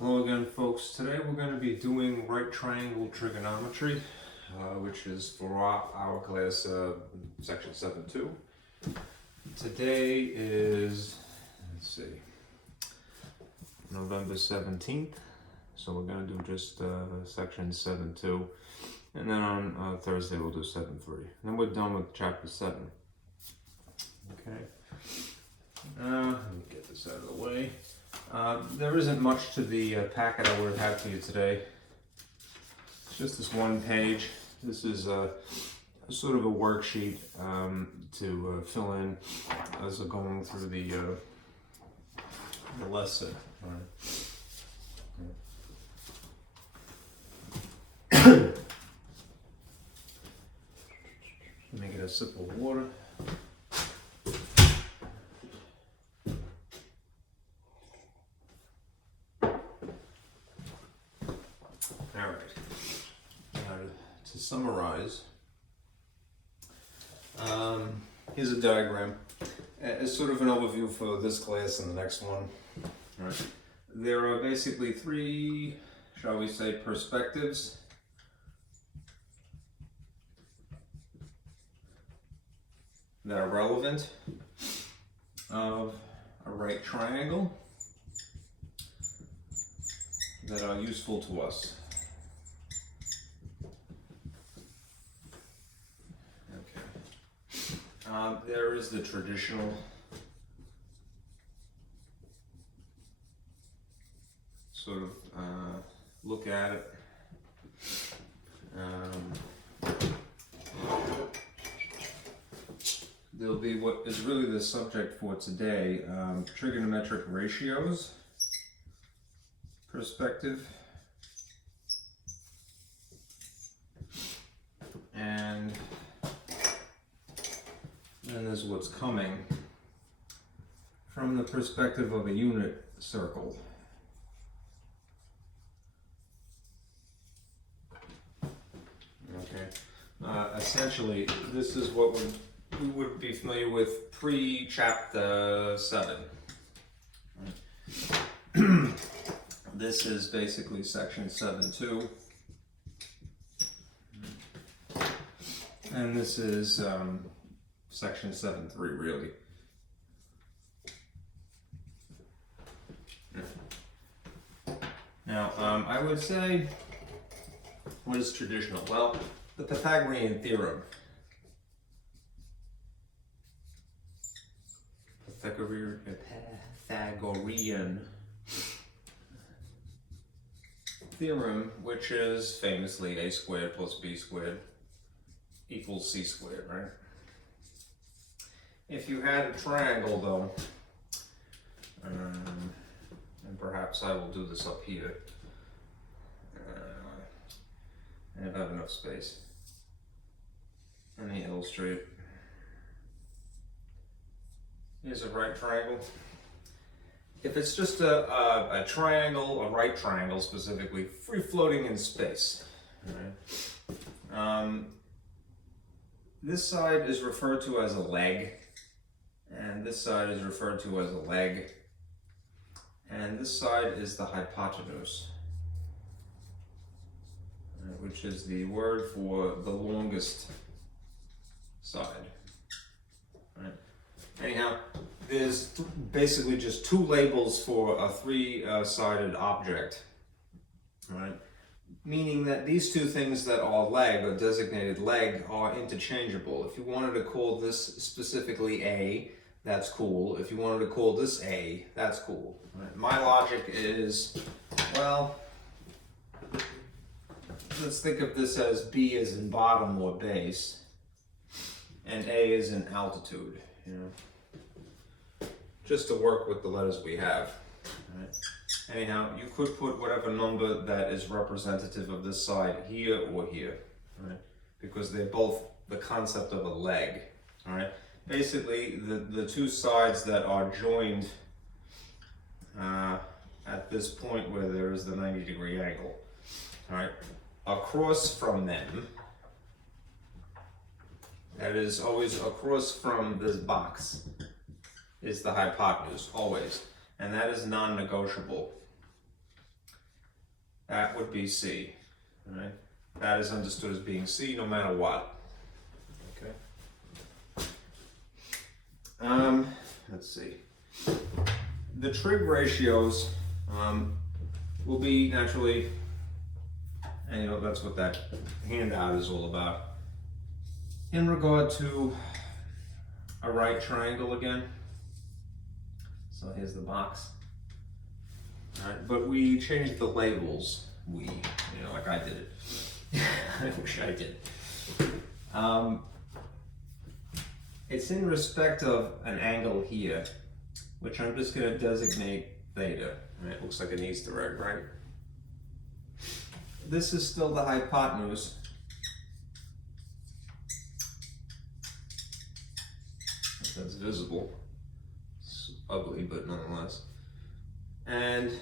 Hello again, folks. Today we're going to be doing right triangle trigonometry, which is for our class section 7.2. Today is, let's see, November 17th, so we're going to do just section 7.2, and then on Thursday we'll do 7.3. Then we're done with chapter 7. Okay, let me get this out of the way. There isn't much to the packet I would have had for you today. It's just this one page. This is a sort of a worksheet to fill in as we're going through the lesson. All right. Let me get a sip of water. To summarize, here's a diagram. It's sort of an overview for this class and the next one. All right. There are basically three, shall we say, perspectives. That are relevant of a right triangle that are useful to us. There is the traditional sort of look at it. There'll be what is really the subject for today, trigonometric ratios, perspective, and there's what's coming from the perspective of a unit circle. Okay. Essentially, this is what we would be familiar with pre-chapter 7. This is basically section 7.2. And this is section 7.3, really. Now, I would say, what is traditional? Well, the Pythagorean Theorem. Pythagorean Theorem, which is famously a squared plus b squared equals c squared, right? If you had a triangle, though, and perhaps I will do this up here, and if I have enough space, let me illustrate. Here's a right triangle. If it's just a triangle, a right triangle specifically, free floating in space, right? This side is referred to as a leg. And this side is referred to as a leg, and this side is the hypotenuse, which is the word for the longest side. Right. Anyhow, there's basically just two labels for a three-sided object, right? Meaning that these two things that are leg, or designated leg, are interchangeable. If you wanted to call this specifically A, that's cool. If you wanted to call this A, that's cool. Right. My logic is, well, let's think of this as B as in bottom or base, and A is in altitude, you know, just to work with the letters we have. Right. Anyhow, you could put whatever number that is representative of this side here or here, right? Because they're both the concept of a leg, all right? Basically, the two sides that are joined at this point where there is the 90-degree angle, all right? Across from them, that is always across from this box, is the hypotenuse, always. And that is non-negotiable. that would be C. All right? That is understood as being C no matter what. Okay. Let's see. The trig ratios will be naturally, and that's what that handout is all about. In regard to a right triangle again, so here's the box. All right, but we changed the labels. Like I did it. I wish I did. It's in respect of an angle here, which I'm just going to designate theta. It looks like an Easter egg, right? This is still the hypotenuse. If that's visible. It's ugly, but nonetheless. And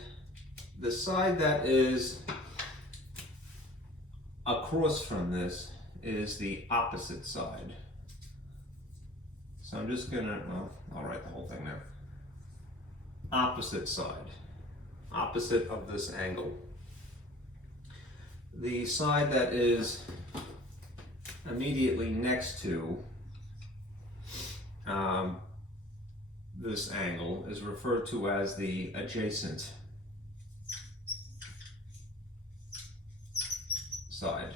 the side that is across from this is the opposite side. So I'm just gonna, I'll write the whole thing there. Opposite side. Opposite of this angle. The side that is immediately next to this angle is referred to as the adjacent side.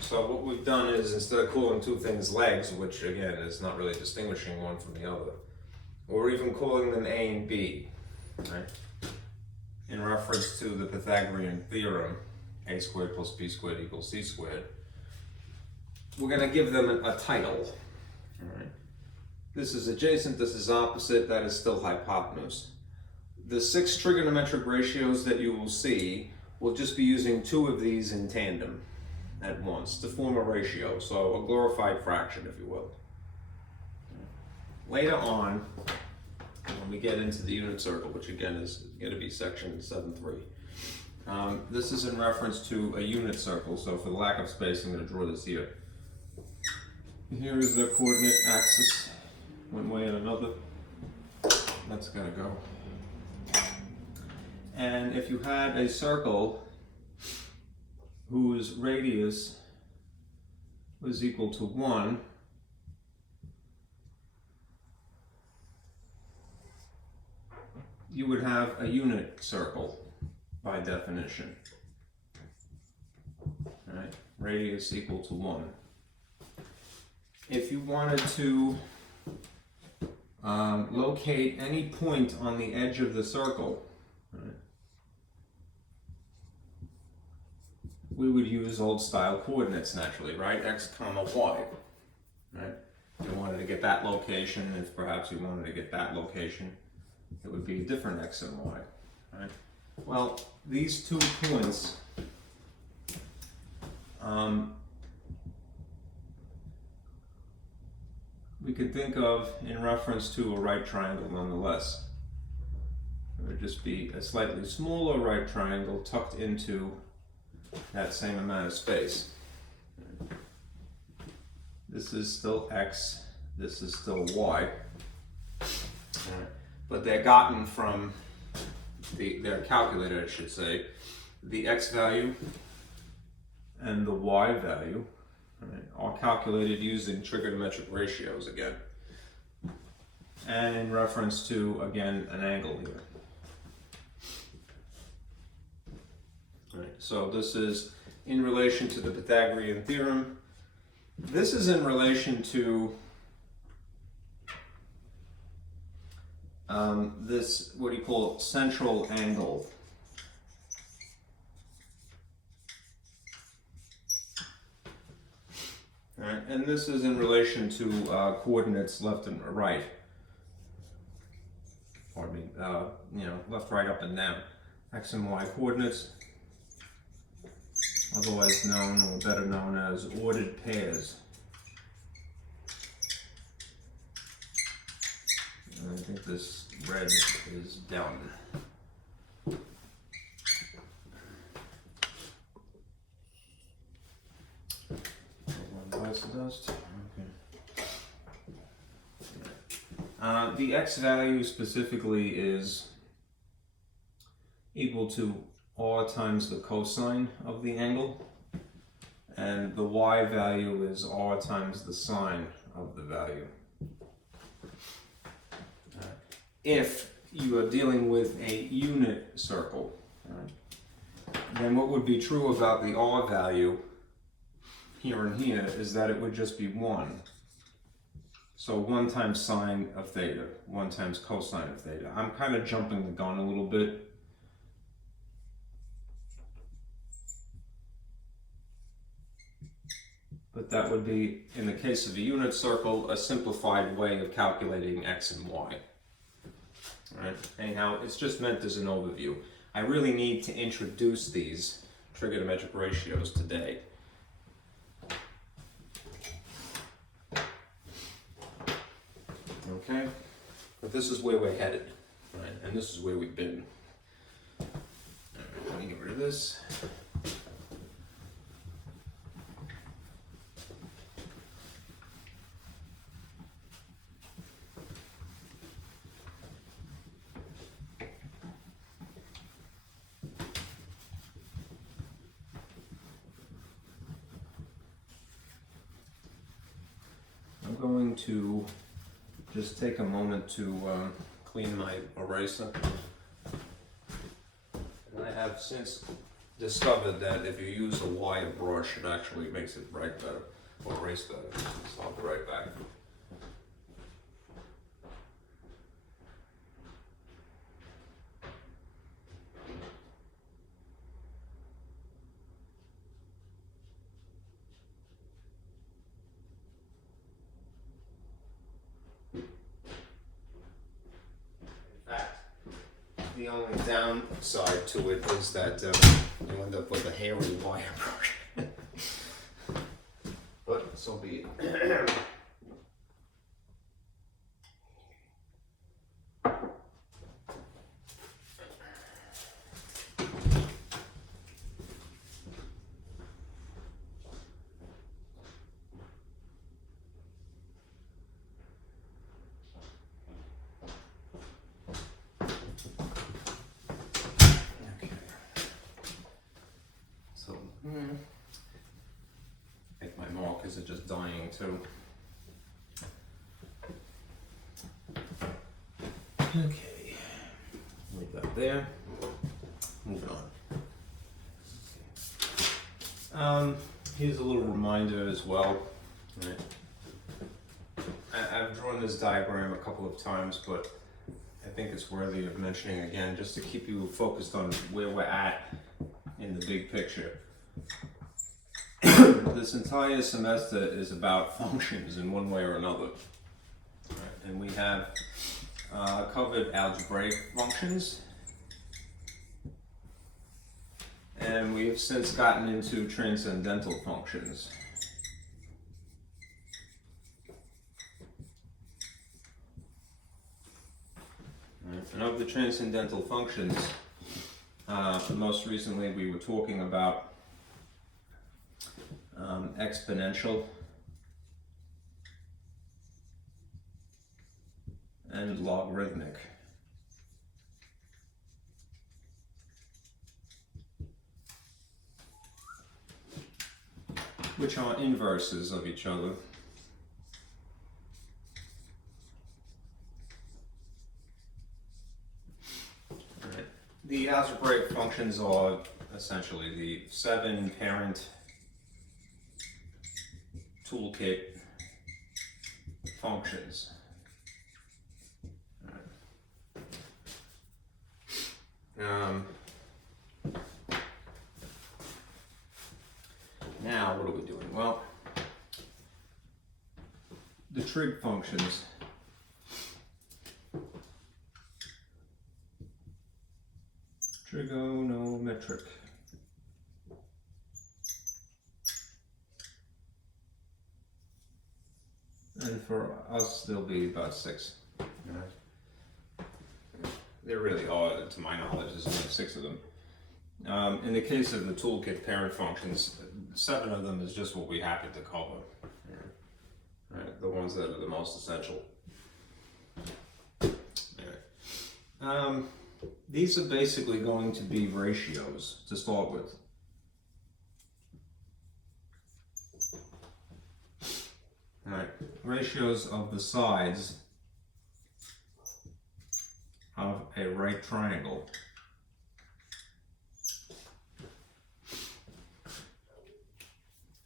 So what we've done is, instead of calling two things legs, which again is not really distinguishing one from the other, we're even calling them A and B, right? In reference to the Pythagorean Theorem, a squared plus b squared equals c squared. We're going to give them a title. All right. This is adjacent, this is opposite, that is still hypotenuse. The 6 trigonometric ratios that you will see will just be using 2 of these in tandem at once to form a ratio, so a glorified fraction, if you will. Later on, when we get into the unit circle, which again is going to be section 7.3, this is in reference to a unit circle, so for the lack of space, I'm going to draw this here. Here is the coordinate axis, one way and another. That's going to go. And if you had a circle whose radius was equal to 1, you would have a unit circle by definition. All right, radius equal to 1. If you wanted to locate any point on the edge of the circle, right, we would use old style coordinates naturally, right? X comma y, right? If you wanted to get that location, if perhaps you wanted to get that location, it would be a different X and Y, right? Well, these 2 points we could think of in reference to a right triangle nonetheless. It would just be a slightly smaller right triangle tucked into that same amount of space. This is still X, this is still Y. But they're gotten from they're calculated, I should say, the X value and the Y value, right, are calculated using trigonometric ratios again, and in reference to, again, an angle here. Right, so this is in relation to the Pythagorean Theorem. This is in relation to this, what do you call it, central angle. All right, and this is in relation to coordinates left and right. Pardon me, left, right, up, and down. X and Y coordinates, otherwise known, or better known as ordered pairs. And I think this red is done. Dust. Okay. The X value specifically is equal to r times the cosine of the angle, and the y value is r times the sine of the value. If you are dealing with a unit circle, then what would be true about the r value here and here is that it would just be 1. So 1 times sine of theta, 1 times cosine of theta. I'm kind of jumping the gun a little bit. But that would be, in the case of a unit circle, a simplified way of calculating x and y. Alright, anyhow, it's just meant as an overview. I really need to introduce these trigonometric ratios today. Okay, but this is where we're headed, right? And this is where we've been. All right, let me get rid of this. I'm going to just take a moment to clean my eraser. And I have since discovered that if you use a wire brush, it actually makes it write better, or erase better. So I'll be right back. The only downside to it is that you end up with a hairy wire brush. But so be it. I think my markers are just dying too. Okay, leave that there. Moving on. Here's a little reminder as well. Right. I've drawn this diagram a couple of times, but I think it's worthy of mentioning again, just to keep you focused on where we're at in the big picture. This entire semester is about functions in one way or another. Right, and we have covered algebraic functions, and we have since gotten into transcendental functions. Right, and of the transcendental functions, most recently we were talking about exponential and logarithmic. Which are inverses of each other. Right. The algebraic functions are essentially the 7 parent toolkit functions. Now, what are we doing? Well, the trig functions trigonometric and for us there'll be about 6. There really are, to my knowledge, there's only 6 of them. In the case of the toolkit parent functions, 7 of them is just what we happen to cover. Right, the ones that are the most essential. Anyway. These are basically going to be ratios to start with. All right, ratios of the sides of a right triangle.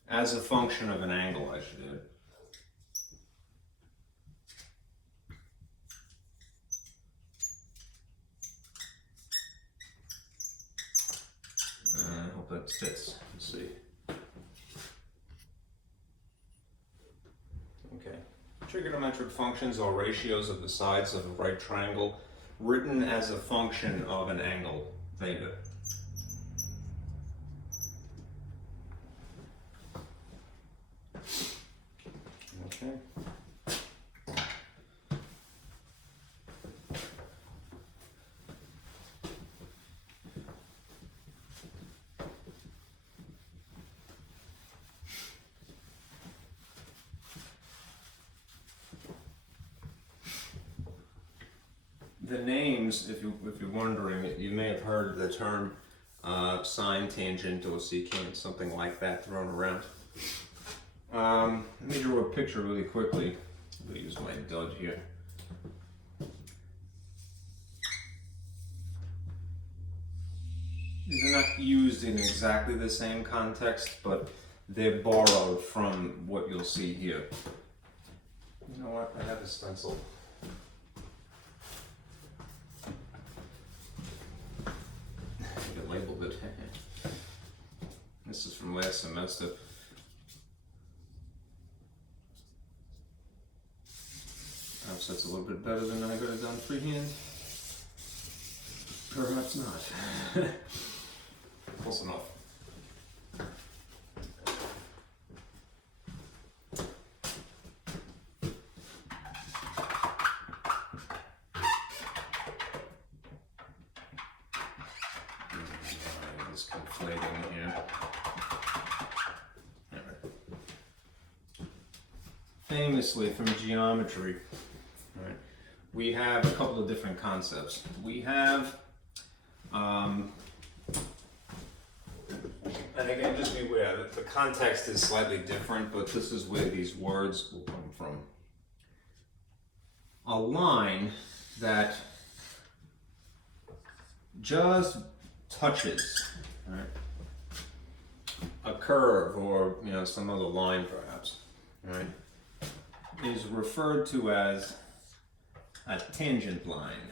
As a function of an angle, I should add. I hope that fits. Let's see. Okay. Trigonometric functions are ratios of the sides of a right triangle written as a function of an angle, theta. Okay. The names, if you're wondering, you may have heard the term sine, tangent, or secant, something like that thrown around. Let me draw a picture really quickly. I'm going to use my dud here. These are not used in exactly the same context, but they're borrowed from what you'll see here. You know what? I have a stencil. Labeled it. This is from last semester. Perhaps that's a little bit better than I could have done freehand. Perhaps not. Close enough. Conflating here. Famously from geometry, right, we have a couple of different concepts. We have, and again, just be aware that the context is slightly different, but this is where these words will come from. A line that just touches, right, a curve or some other line perhaps, right, is referred to as a tangent line.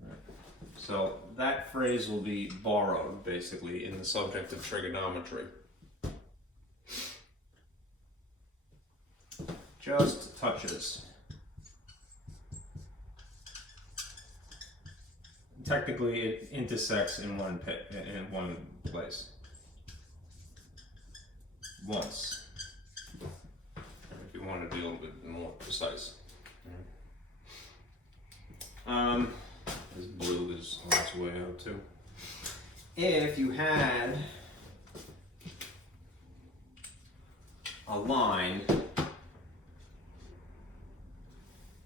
Right. So that phrase will be borrowed basically in the subject of trigonometry. Just touches. Technically, it intersects in one place. Once. If you want to be a little bit more precise. This blue is on its way out too. If you had a line,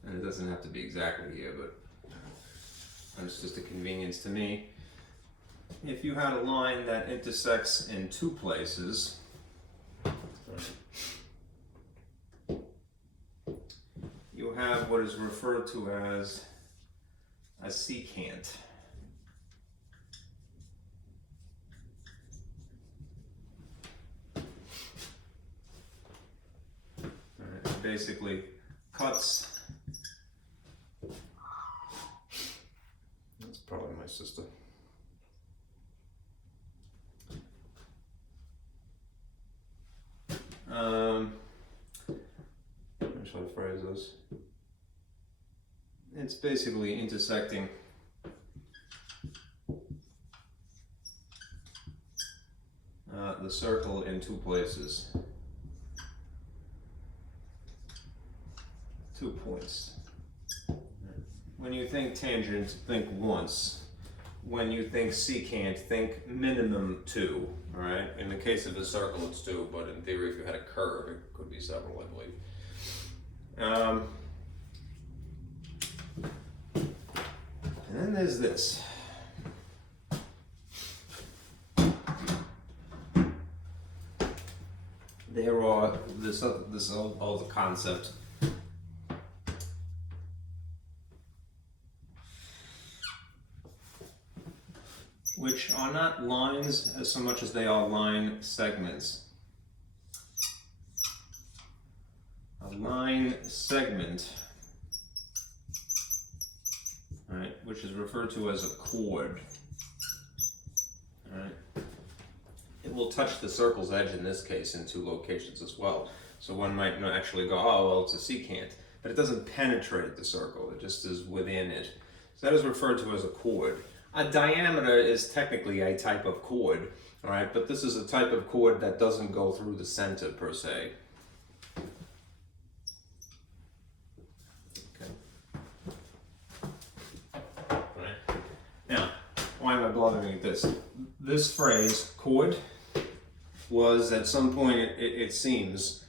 and it doesn't have to be exactly here, but it's just a convenience to me. If you had a line that intersects in two places, you have what is referred to as a secant. It basically cuts. That's probably my sister. How should I phrase this? It's basically intersecting the circle in two places, 2 points. When you think tangent, think once. When you think secant, think minimum 2. All right. In the case of a circle, it's 2, but in theory, if you had a curve, it could be several, I believe. And then there's this. There are this other concept. Which are not lines as so much as they are line segments. A line segment, right, which is referred to as a chord. Right. It will touch the circle's edge in this case in two locations as well. So one might not actually go, oh, well, it's a secant, but it doesn't penetrate the circle. It just is within it. So that is referred to as a chord. A diameter is technically a type of chord, all right, but this is a type of chord that doesn't go through the center per se. Okay. All right. Now, why am I bothering with this? This phrase, chord, was at some point, it seems,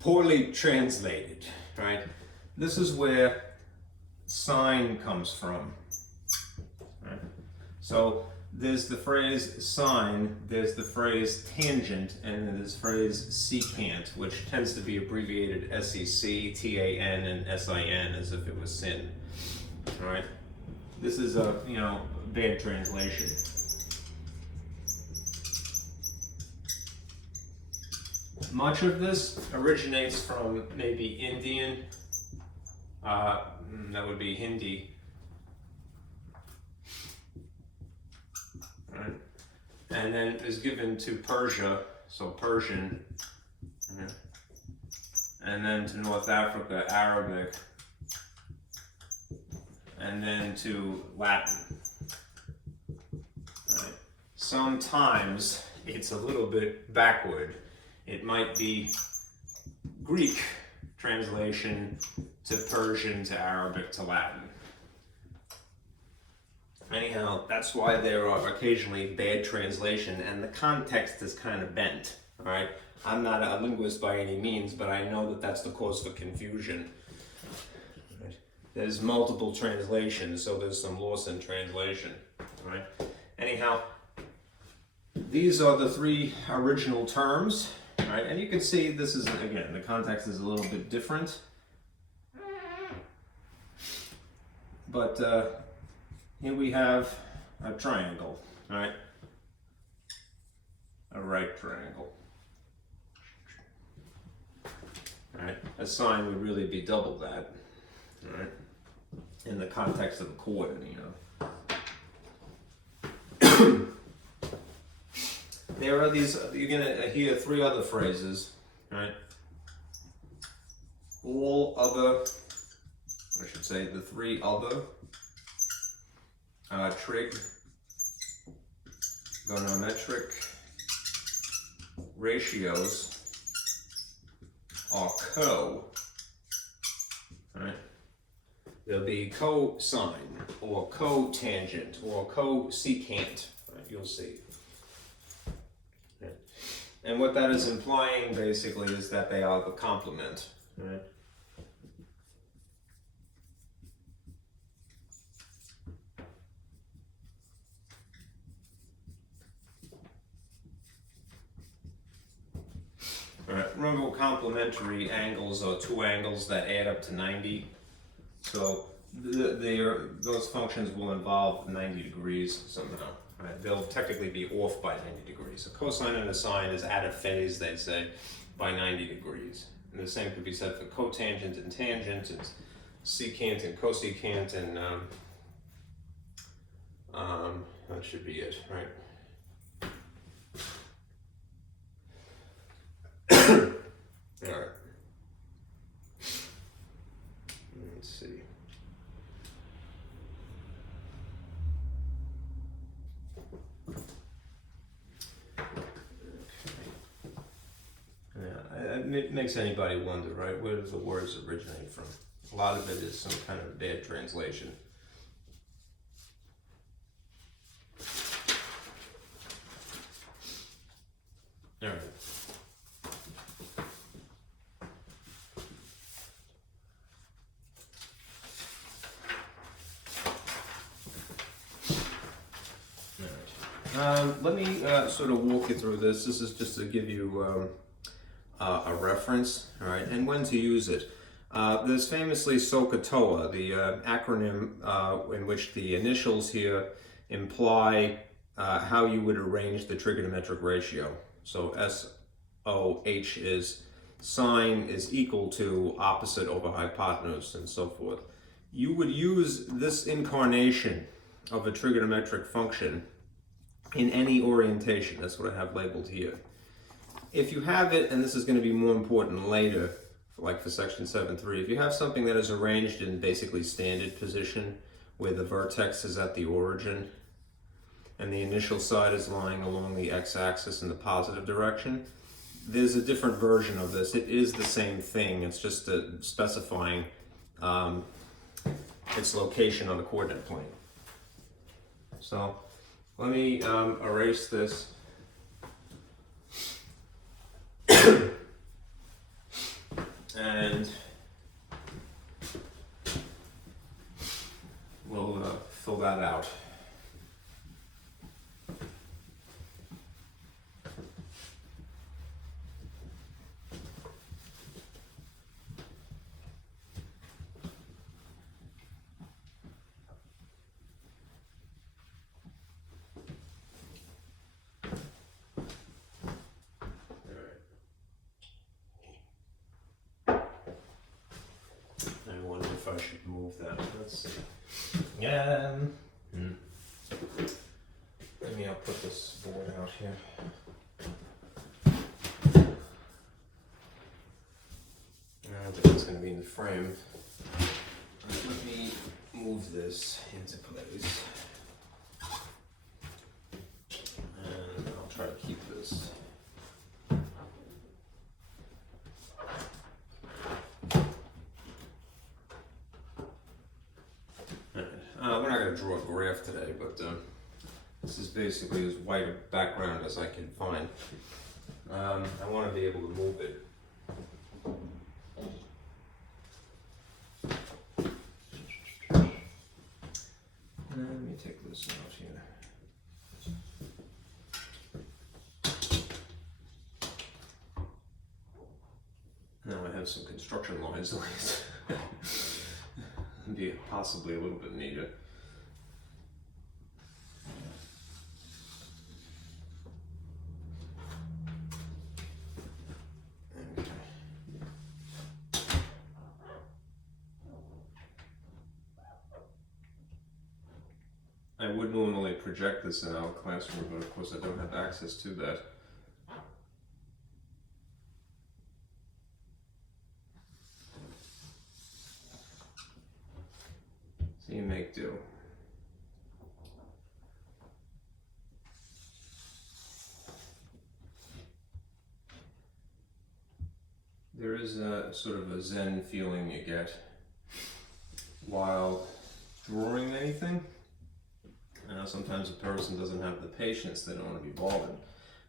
poorly translated, right? This is where sine comes from. Right? So there's the phrase sine, there's the phrase tangent, and then there's the phrase secant, which tends to be abbreviated SEC, TAN, and SIN as if it was sin. All right? This is a, bad translation. Much of this originates from maybe Indian, that would be Hindi. Right. And then is given to Persia, so Persian, and then to North Africa, Arabic, and then to Latin. Right. Sometimes it's a little bit backward. It might be Greek translation to Persian to Arabic to Latin. Anyhow, that's why there are occasionally bad translation, and the context is kind of bent, all right? I'm not a linguist by any means, but I know that that's the cause for confusion. Right? There's multiple translations, so there's some loss in translation, all right? Anyhow, these are the three original terms, all right? And you can see this is, again, the context is a little bit different. But, here we have a triangle, right? A right triangle. Right? A sine would really be double that, right? In the context of a chord, There are these, you're gonna hear three other phrases, right? All other, I should say the three other Trig Trigonometric Ratios are right? They'll be cosine or cotangent or cosecant, right? You'll see. Right? And what that is implying basically is that they are the complement, right? Alright, remember complementary angles are two angles that add up to 90. So those functions will involve 90 degrees somehow. Right? They'll technically be off by 90 degrees. A cosine and a sine is out of phase, they say, by 90 degrees. And the same could be said for cotangent and tangent, and secant and cosecant, and that should be it, right? All right. Let's see. Yeah, it makes anybody wonder, right? Where do the words originate from? A lot of it is some kind of bad translation. All right. Let me sort of walk you through this. This is just to give you a reference, all right, and when to use it. There's famously Sohcahtoa, the acronym in which the initials here imply how you would arrange the trigonometric ratio. So SOH is sine is equal to opposite over hypotenuse and so forth. You would use this incarnation of a trigonometric function in any orientation. That's what I have labeled here. If you have it, and this is going to be more important later, like for section 7.3, if you have something that is arranged in basically standard position, where the vertex is at the origin, and the initial side is lying along the x-axis in the positive direction, there's a different version of this. It is the same thing, it's just specifying its location on the coordinate plane. So let me erase this. And we'll fill that out. I should move that. Let's see. Maybe I'll put this board out here. I don't think it's going to be in the frame. Let me move this into place. And I'll try to keep this. We're not going to draw a graph today, but this is basically as white a background as I can find. I want to be able to move it. Let me take this out here. Now I have some construction lines at least. Be possibly a little bit neater. Okay. I would normally project this in our classroom, but of course I don't have access to that. So you make do. There is a sort of a zen feeling you get while drawing anything. I know sometimes a person doesn't have the patience, they don't want to be bothered,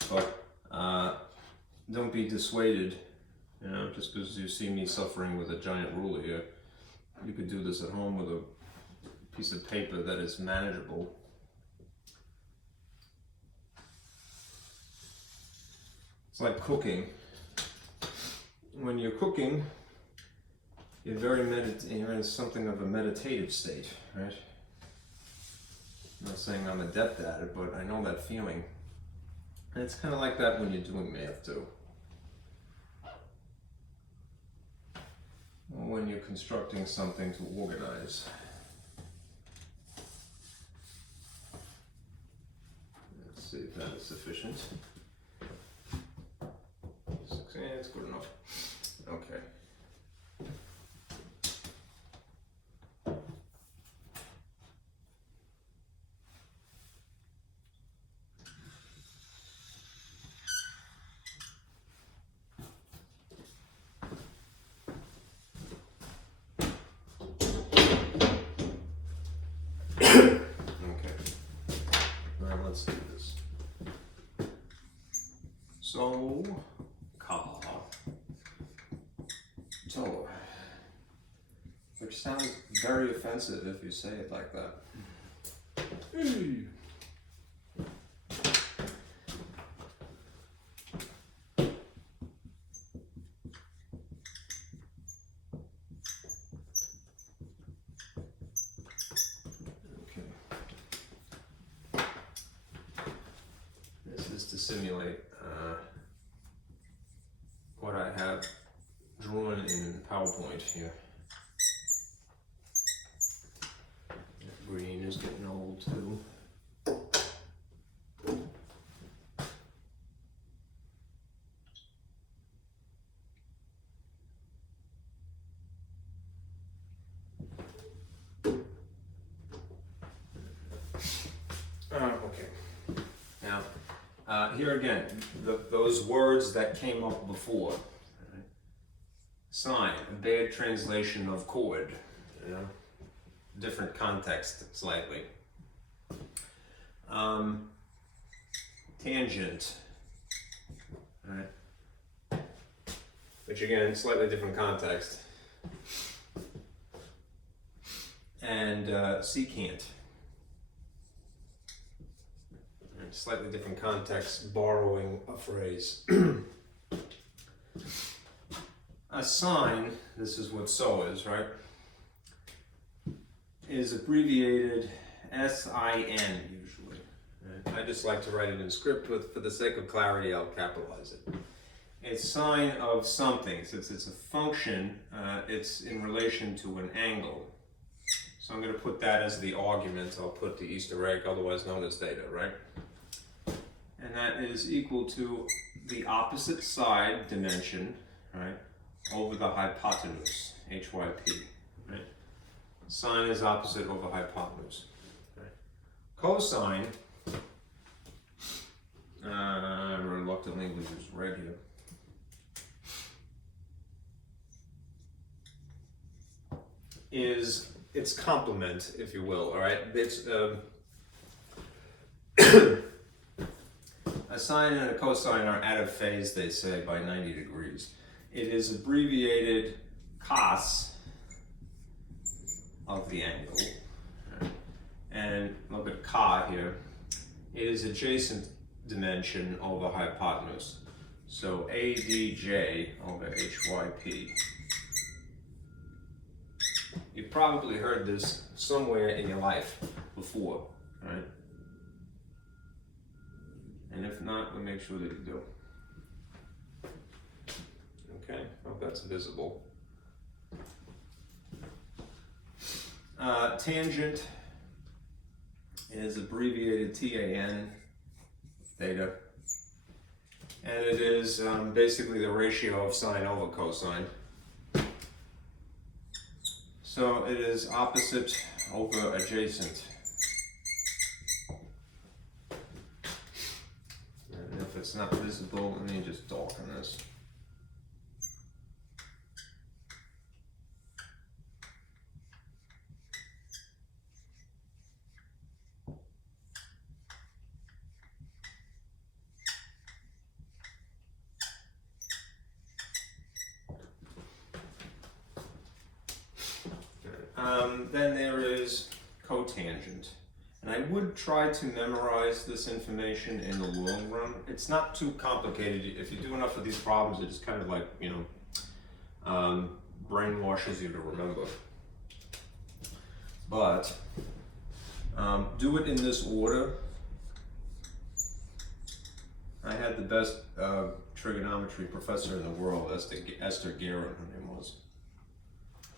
but don't be dissuaded, you know, just because you see me suffering with a giant ruler here. You could do this at home with a piece of paper that is manageable. It's like cooking. When you're cooking, you're you're in something of a meditative state, right? I'm not saying I'm adept at it, but I know that feeling. And it's kind of like that when you're doing math too. Or when you're constructing something to organize. Let's see if that is sufficient. 6, it's good enough. Okay. Let's do this. Sohcahtoa, which sounds very offensive if you say it like that. simulate what I have drawn in PowerPoint here. Green is getting old too. Okay. Now, here again, those words that came up before. Right? Sine, a bad translation of chord. You know? Different context slightly. Tangent, right? Which again, slightly different context. And secant, right? Slightly different context, borrowing a phrase. A sine, this is what so is, right? Is abbreviated SIN usually. Right? I just like to write it in script, but for the sake of clarity, I'll capitalize it. It's sine of something. Since it's a function, it's in relation to an angle. So I'm going to put that as the argument. I'll put the Easter egg, otherwise known as theta, right? And that is equal to the opposite side dimension, right, over the hypotenuse, HYP, right? Sine is opposite over hypotenuse. Right? Cosine, reluctantly we use red here. Is its complement, if you will, all right? It's a sine and a cosine are out of phase, they say, by 90 degrees. It is abbreviated cos of the angle. And look at ka here. It is adjacent dimension over hypotenuse. So ADJ over HYP. You've probably heard this somewhere in your life before, right? And if not, we'll make sure that you do. Okay, hope that's visible. Tangent is abbreviated TAN, theta, and it is basically the ratio of sine over cosine. So it is opposite over adjacent. And if it's not visible, let me just darken this. Then there is cotangent. And I would try to memorize this information in the long run. It's not too complicated. If you do enough of these problems, it just kind of like, you know, brainwashes you to remember. But do it in this order. I had the best trigonometry professor in the world, Esther Guerin, her name was.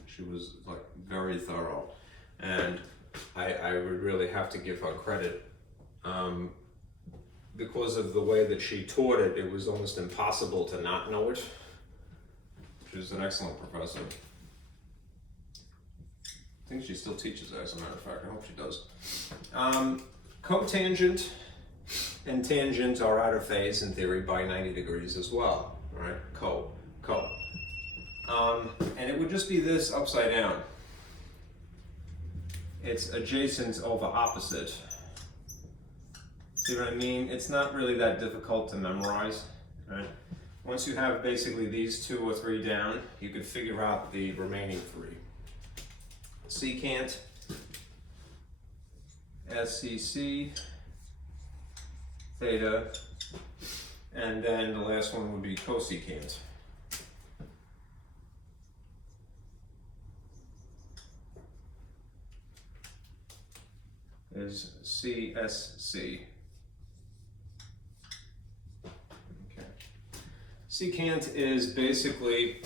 She was like very thorough, and I would really have to give her credit. Because of the way that she taught it, it was almost impossible to not know it. She was an excellent professor. I think she still teaches it, as a matter of fact. I hope she does. Cotangent and tangent are out of phase in theory by 90 degrees as well, right? Co. And it would just be this upside down. It's adjacent over opposite. See what I mean? It's not really that difficult to memorize, right? Once you have basically these 2 or 3 down, you could figure out the remaining 3. Secant, SCC, theta, and then the last one would be cosecant. Is CSC. Secant is basically,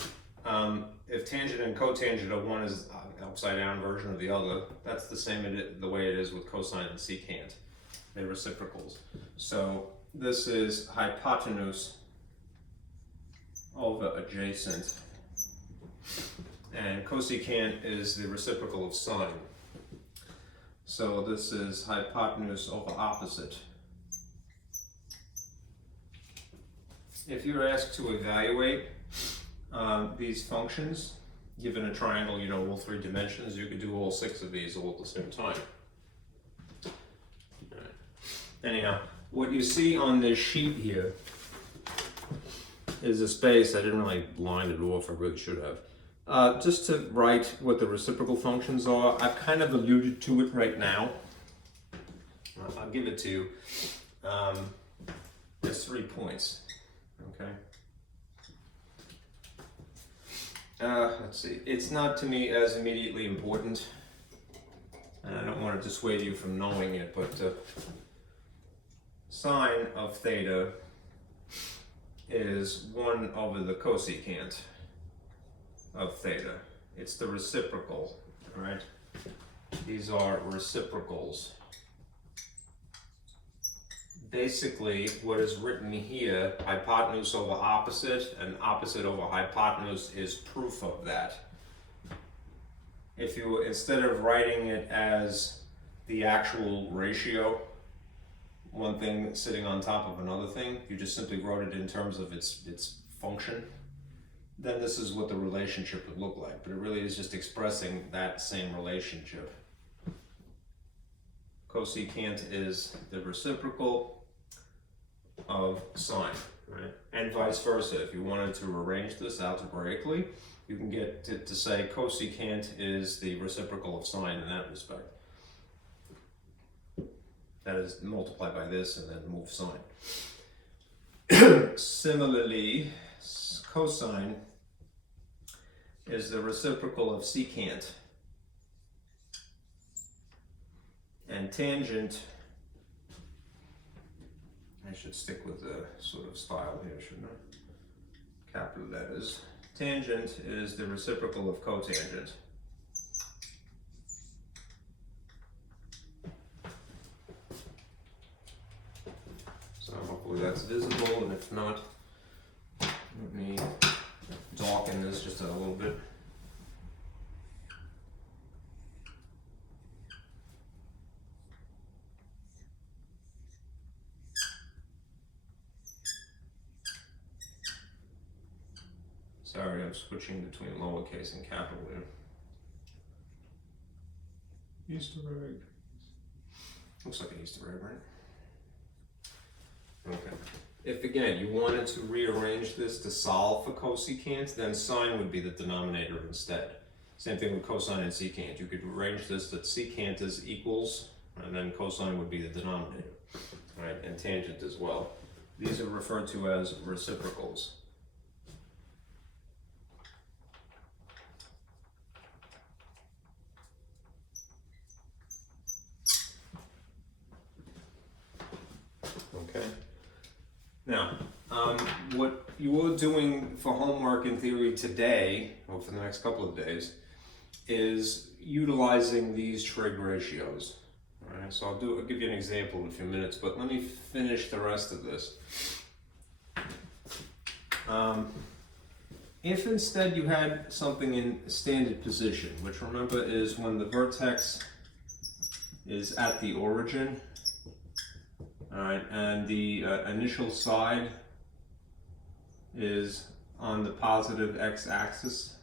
if tangent and cotangent of one is an upside down version of the other, that's the same the way it is with cosine and secant. They're reciprocals. So this is hypotenuse over adjacent, and cosecant is the reciprocal of sine. So this is hypotenuse over opposite. If you're asked to evaluate these functions, given a triangle, all 3 dimensions, you could do all 6 of these all at the same time. Anyhow, what you see on this sheet here is a space. I didn't really line it off, I really should have. Just to write what the reciprocal functions are, I've kind of alluded to it right now. I'll give it to you. There's 3 points. Okay. Let's see. It's not to me as immediately important, and I don't want to dissuade you from knowing it, but sine of theta is 1 over the cosecant of theta. It's the reciprocal, right? These are reciprocals. Basically, what is written here, hypotenuse over opposite and opposite over hypotenuse, is proof of that. If you, instead of writing it as the actual ratio, one thing sitting on top of another thing, you just simply wrote it in terms of its function, then this is what the relationship would look like. But it really is just expressing that same relationship. Cosecant is the reciprocal of sine, right? And vice versa. If you wanted to arrange this algebraically, you can get to say cosecant is the reciprocal of sine in that respect. That is, multiply by this and then move sine. Similarly, cosine is the reciprocal of secant. And tangent, I should stick with the sort of style here, shouldn't I? Capital letters. Tangent is the reciprocal of cotangent. So hopefully that's visible, and if not, let me darken this just a little bit. Sorry, I'm switching between lowercase and capital here. Easter egg. Looks like an Easter egg, right? Okay. If again you wanted to rearrange this to solve for cosecant, then sine would be the denominator instead. Same thing with cosine and secant. You could arrange this that secant is equals, and then cosine would be the denominator, right? And tangent as well. These are referred to as reciprocals. Okay. Now, what you are doing for homework in theory today, or for the next couple of days, is utilizing these trig ratios. All right, so I'll give you an example in a few minutes, but let me finish the rest of this. If instead you had something in standard position, which remember is when the vertex is at the origin, all right, and the initial side is on the positive x-axis.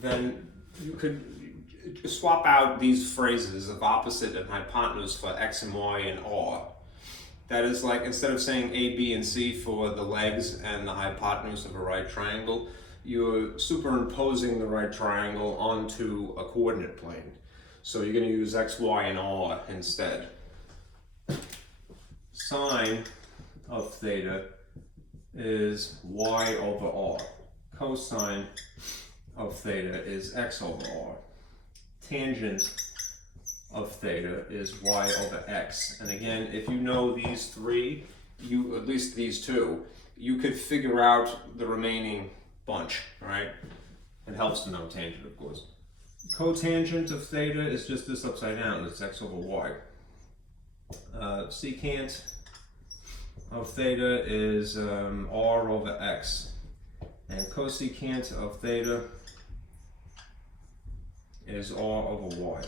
Then you could swap out these phrases of opposite and hypotenuse for x and y and r. That is, like, instead of saying A, B, and C for the legs and the hypotenuse of a right triangle, you're superimposing the right triangle onto a coordinate plane. So you're going to use x, y, and r instead. Sine of theta is y over r. Cosine of theta is x over r. Tangent of theta is y over x. And again, if you know these three, at least these two, you could figure out the remaining bunch, all right? It helps to know tangent, of course. Cotangent of theta is just this upside down, it's x over y. Secant of theta is r over x. And cosecant of theta is r over y.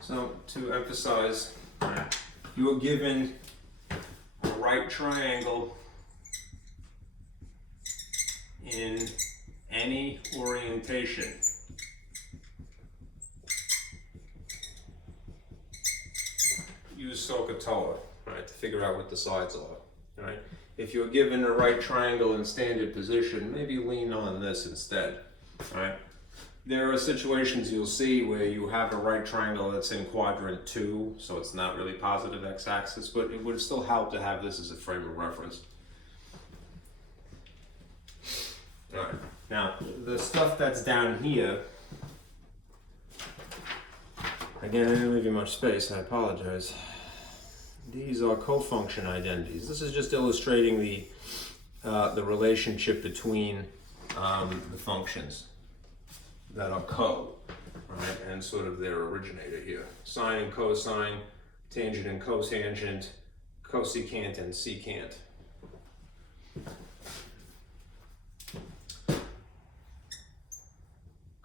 So to emphasize, you are given a right triangle in any orientation. Use Sohcahtoa, right, to figure out what the sides are, right? If you're given a right triangle in standard position, maybe lean on this instead, right? There are situations you'll see where you have a right triangle that's in quadrant 2, so it's not really positive x-axis, but it would still help to have this as a frame of reference. All right, now the stuff that's down here, again, I didn't leave you much space, I apologize. These are cofunction identities. This is just illustrating the relationship between the functions that are co, right, and sort of their originator here. Sine and cosine, tangent and cotangent, cosecant and secant.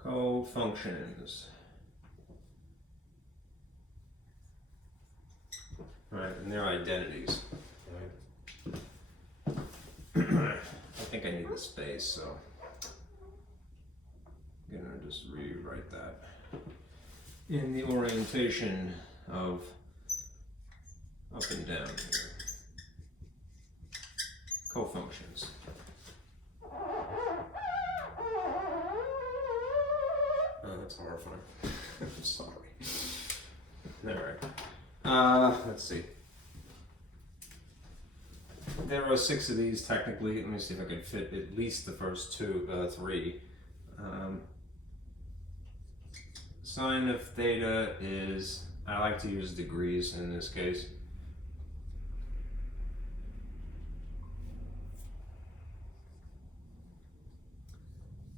Cofunctions. Right, and their identities. Right. I think I need the space, so I'm gonna just rewrite that. In the orientation of up and down here. Cofunctions. Oh, that's horrifying. I'm sorry. All right. Let's see. There are 6 of these technically. Let me see if I can fit at least the first 3. Sine of theta is, I like to use degrees in this case.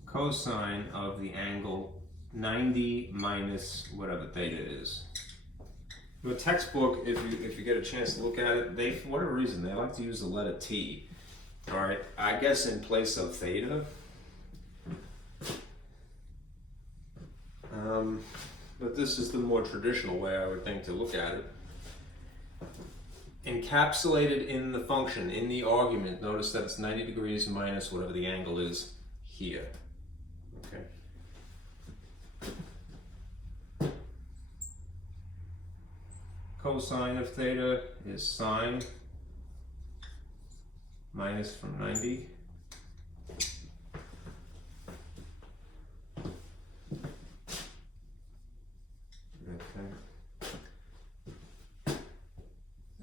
Cosine of the angle 90 minus whatever theta is. The textbook, if you get a chance to look at it, they, for whatever reason, they like to use the letter T. All right, I guess in place of theta. But this is the more traditional way, I would think, to look at it. Encapsulated in the function, in the argument, notice that it's 90 degrees minus whatever the angle is here. Okay. Cosine of theta is sine minus from 90. Okay.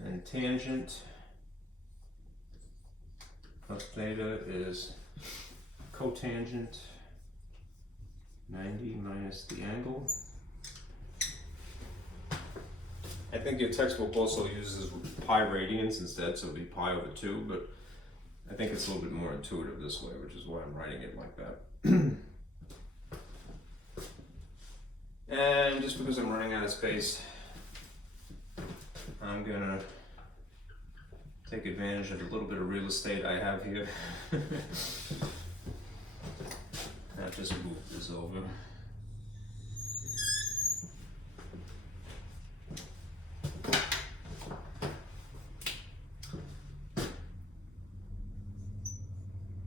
And tangent of theta is cotangent 90 minus the angle. I think your textbook also uses pi radians instead, so it would be pi over 2, but I think it's a little bit more intuitive this way, which is why I'm writing it like that. And just because I'm running out of space, I'm gonna take advantage of the little bit of real estate I have here. I'll just move this over.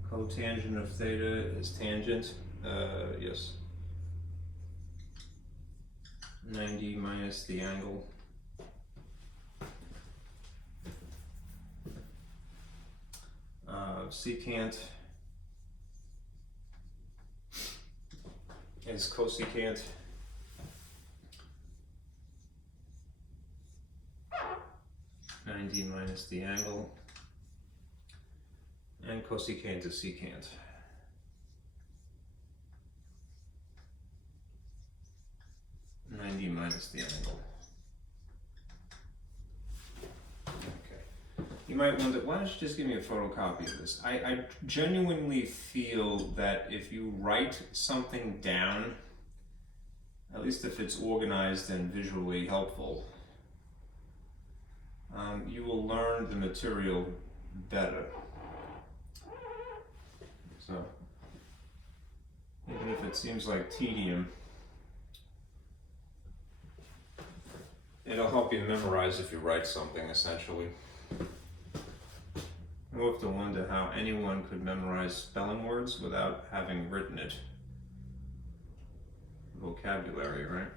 Cotangent of theta is tangent, yes. 90 minus the angle. Secant is cosecant. (90 minus the angle). and cosecant to secant. Minus the angle. Okay. You might wonder, why don't you just give me a photocopy of this? I genuinely feel that if you write something down, at least if it's organized and visually helpful, you will learn the material better. So, even if it seems like tedium, it'll help you memorize if you write something, essentially. I often wonder how anyone could memorize spelling words without having written it. Vocabulary, right?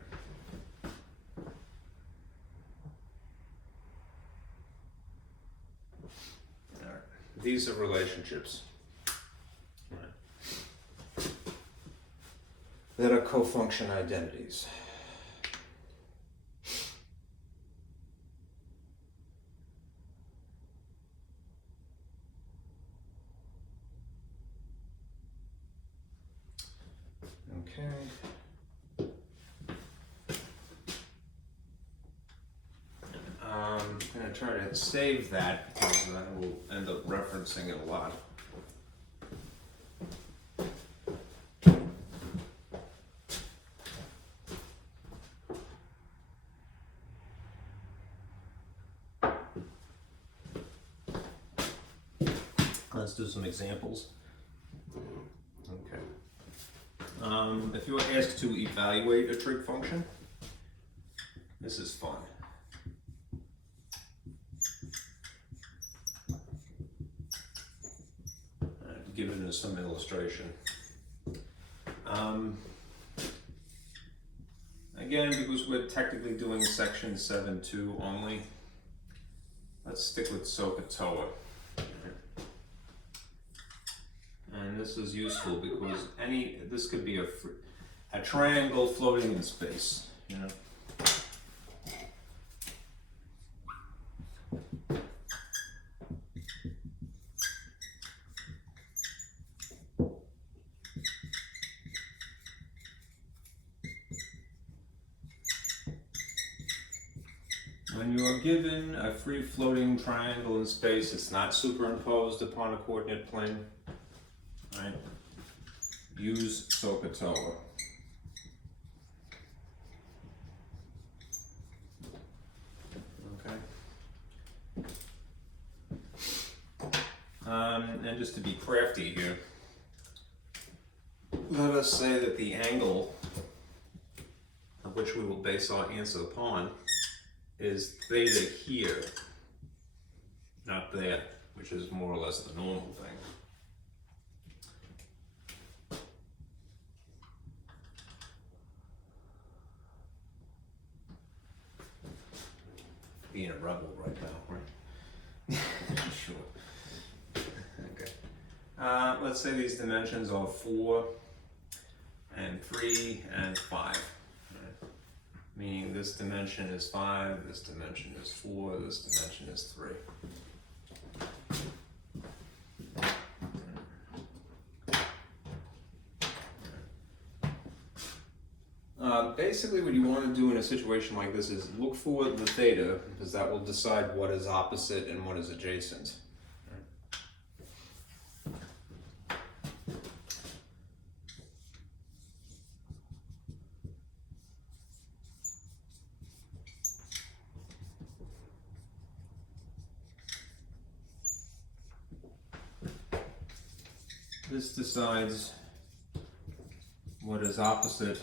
All right. These are relationships. Right. That are cofunction identities. Okay. I'm going to try to save that because I will end up referencing it a lot. Let's do some examples. Okay. If you are asked to evaluate a trig function, this is fun. Give it some illustration. Again, because we're technically doing section 7.2 only, let's stick with Sohcahtoa. And this is useful because this could be a triangle floating in space, you know. When you are given a free floating triangle in space, it's not superimposed upon a coordinate plane. Right. Use Sohcahtoa. Okay. And just to be crafty here, let us say that the angle of which we will base our answer upon is theta here, not there, which is more or less the normal thing. Being a rebel right now, right? Sure. Okay. Let's say these dimensions are 4 and 3 and 5. Right? Meaning this dimension is 5, this dimension is 4, this dimension is 3. Basically what you want to do in a situation like this is look for the theta, because that will decide what is opposite and what is adjacent. This decides what is opposite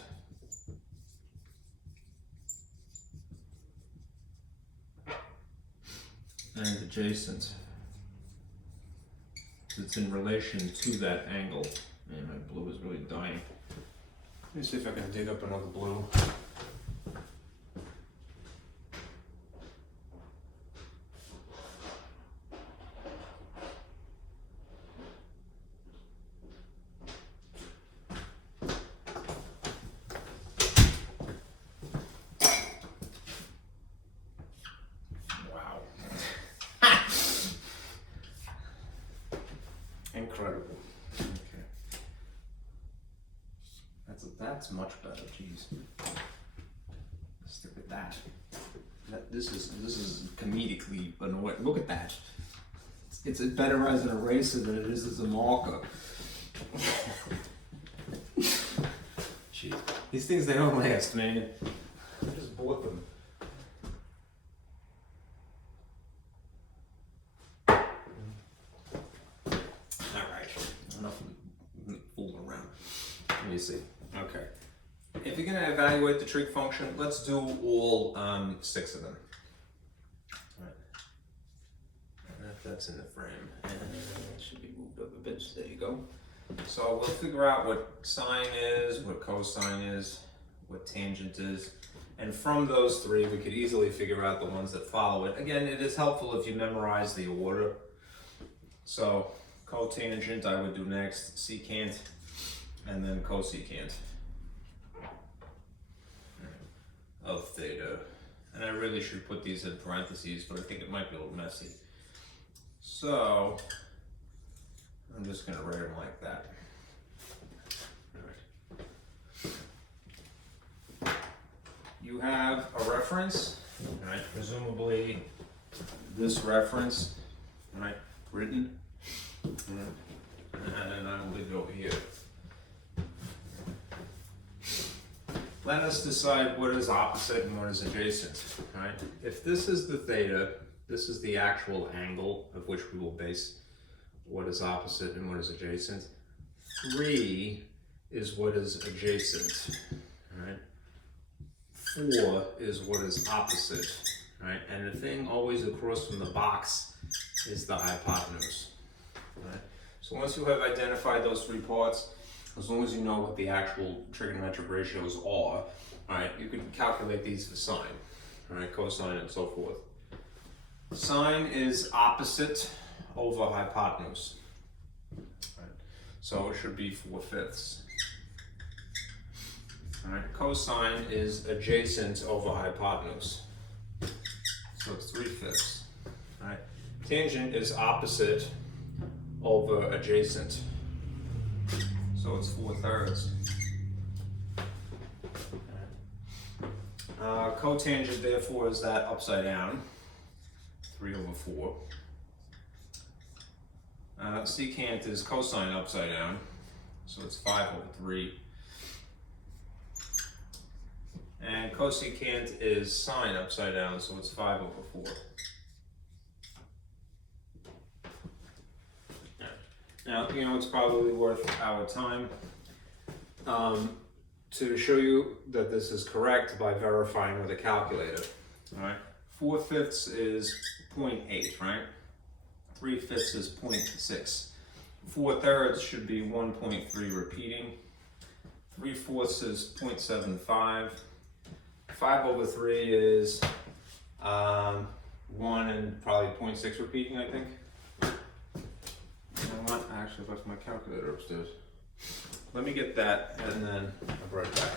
and adjacent. It's in relation to that angle. Man, my blue is really dying. Let me see if I can dig up another blue. that's much better. Jeez. Stick with that. This is comedically annoying. Look at that. It's better as an eraser than it is as a marker. Jeez. These things, they don't last, man. I just bought them. Alright. Enough fooling around. Let me see. Okay. If you're going to evaluate the trig function, let's do all 6 of them. All right. If that's in the frame, and it should be moved up a bit. There you go. So we'll figure out what sine is, what cosine is, what tangent is, and from those 3, we could easily figure out the ones that follow it. Again, it is helpful if you memorize the order. So cotangent I would do next, secant, and then cosecant of theta. And I really should put these in parentheses, but I think it might be a little messy. So I'm just going to write them like that. All right. You have a reference, all right, presumably this reference, all right, written, and I'll leave it over here. Let us decide what is opposite and what is adjacent, right? If this is the theta, this is the actual angle of which we will base what is opposite and what is adjacent. 3 is what is adjacent, right? 4 is what is opposite, right? And the thing always across from the box is the hypotenuse, right? So once you have identified those 3 parts, as long as you know what the actual trigonometric ratios are, right, you can calculate these for sine, right, cosine and so forth. Sine is opposite over hypotenuse, right? So it should be 4/5. All right, cosine is adjacent over hypotenuse, so it's 3/5. All right, tangent is opposite over adjacent, so it's 4/3. Cotangent, therefore, is that upside down, 3/4. Secant is cosine upside down, so it's 5/3. And cosecant is sine upside down, so it's 5/4. Now, you know, it's probably worth our time to show you that this is correct by verifying with a calculator. All right, 4/5 is 0.8, right? 3/5 is 0.6. 4/3 should be 1.3 repeating. 3/4 is 0.75. 5/3 is 1 and probably 0.6 repeating, I think. You know what? I actually left my calculator upstairs. Let me get that and then I'll be right back.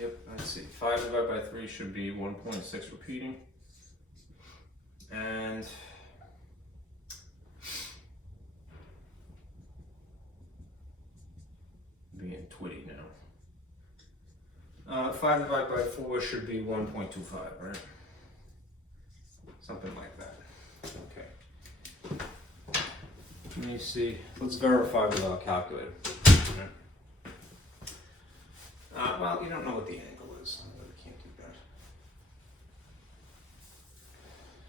Yep, let's see. 5 divided by 3 should be 1.6 repeating. And being twitty now. 5 divided by 4 should be 1.25, right? Something like that. Okay. Let me see. Let's verify with our calculator. Well, you don't know what the angle is. I really can't do that.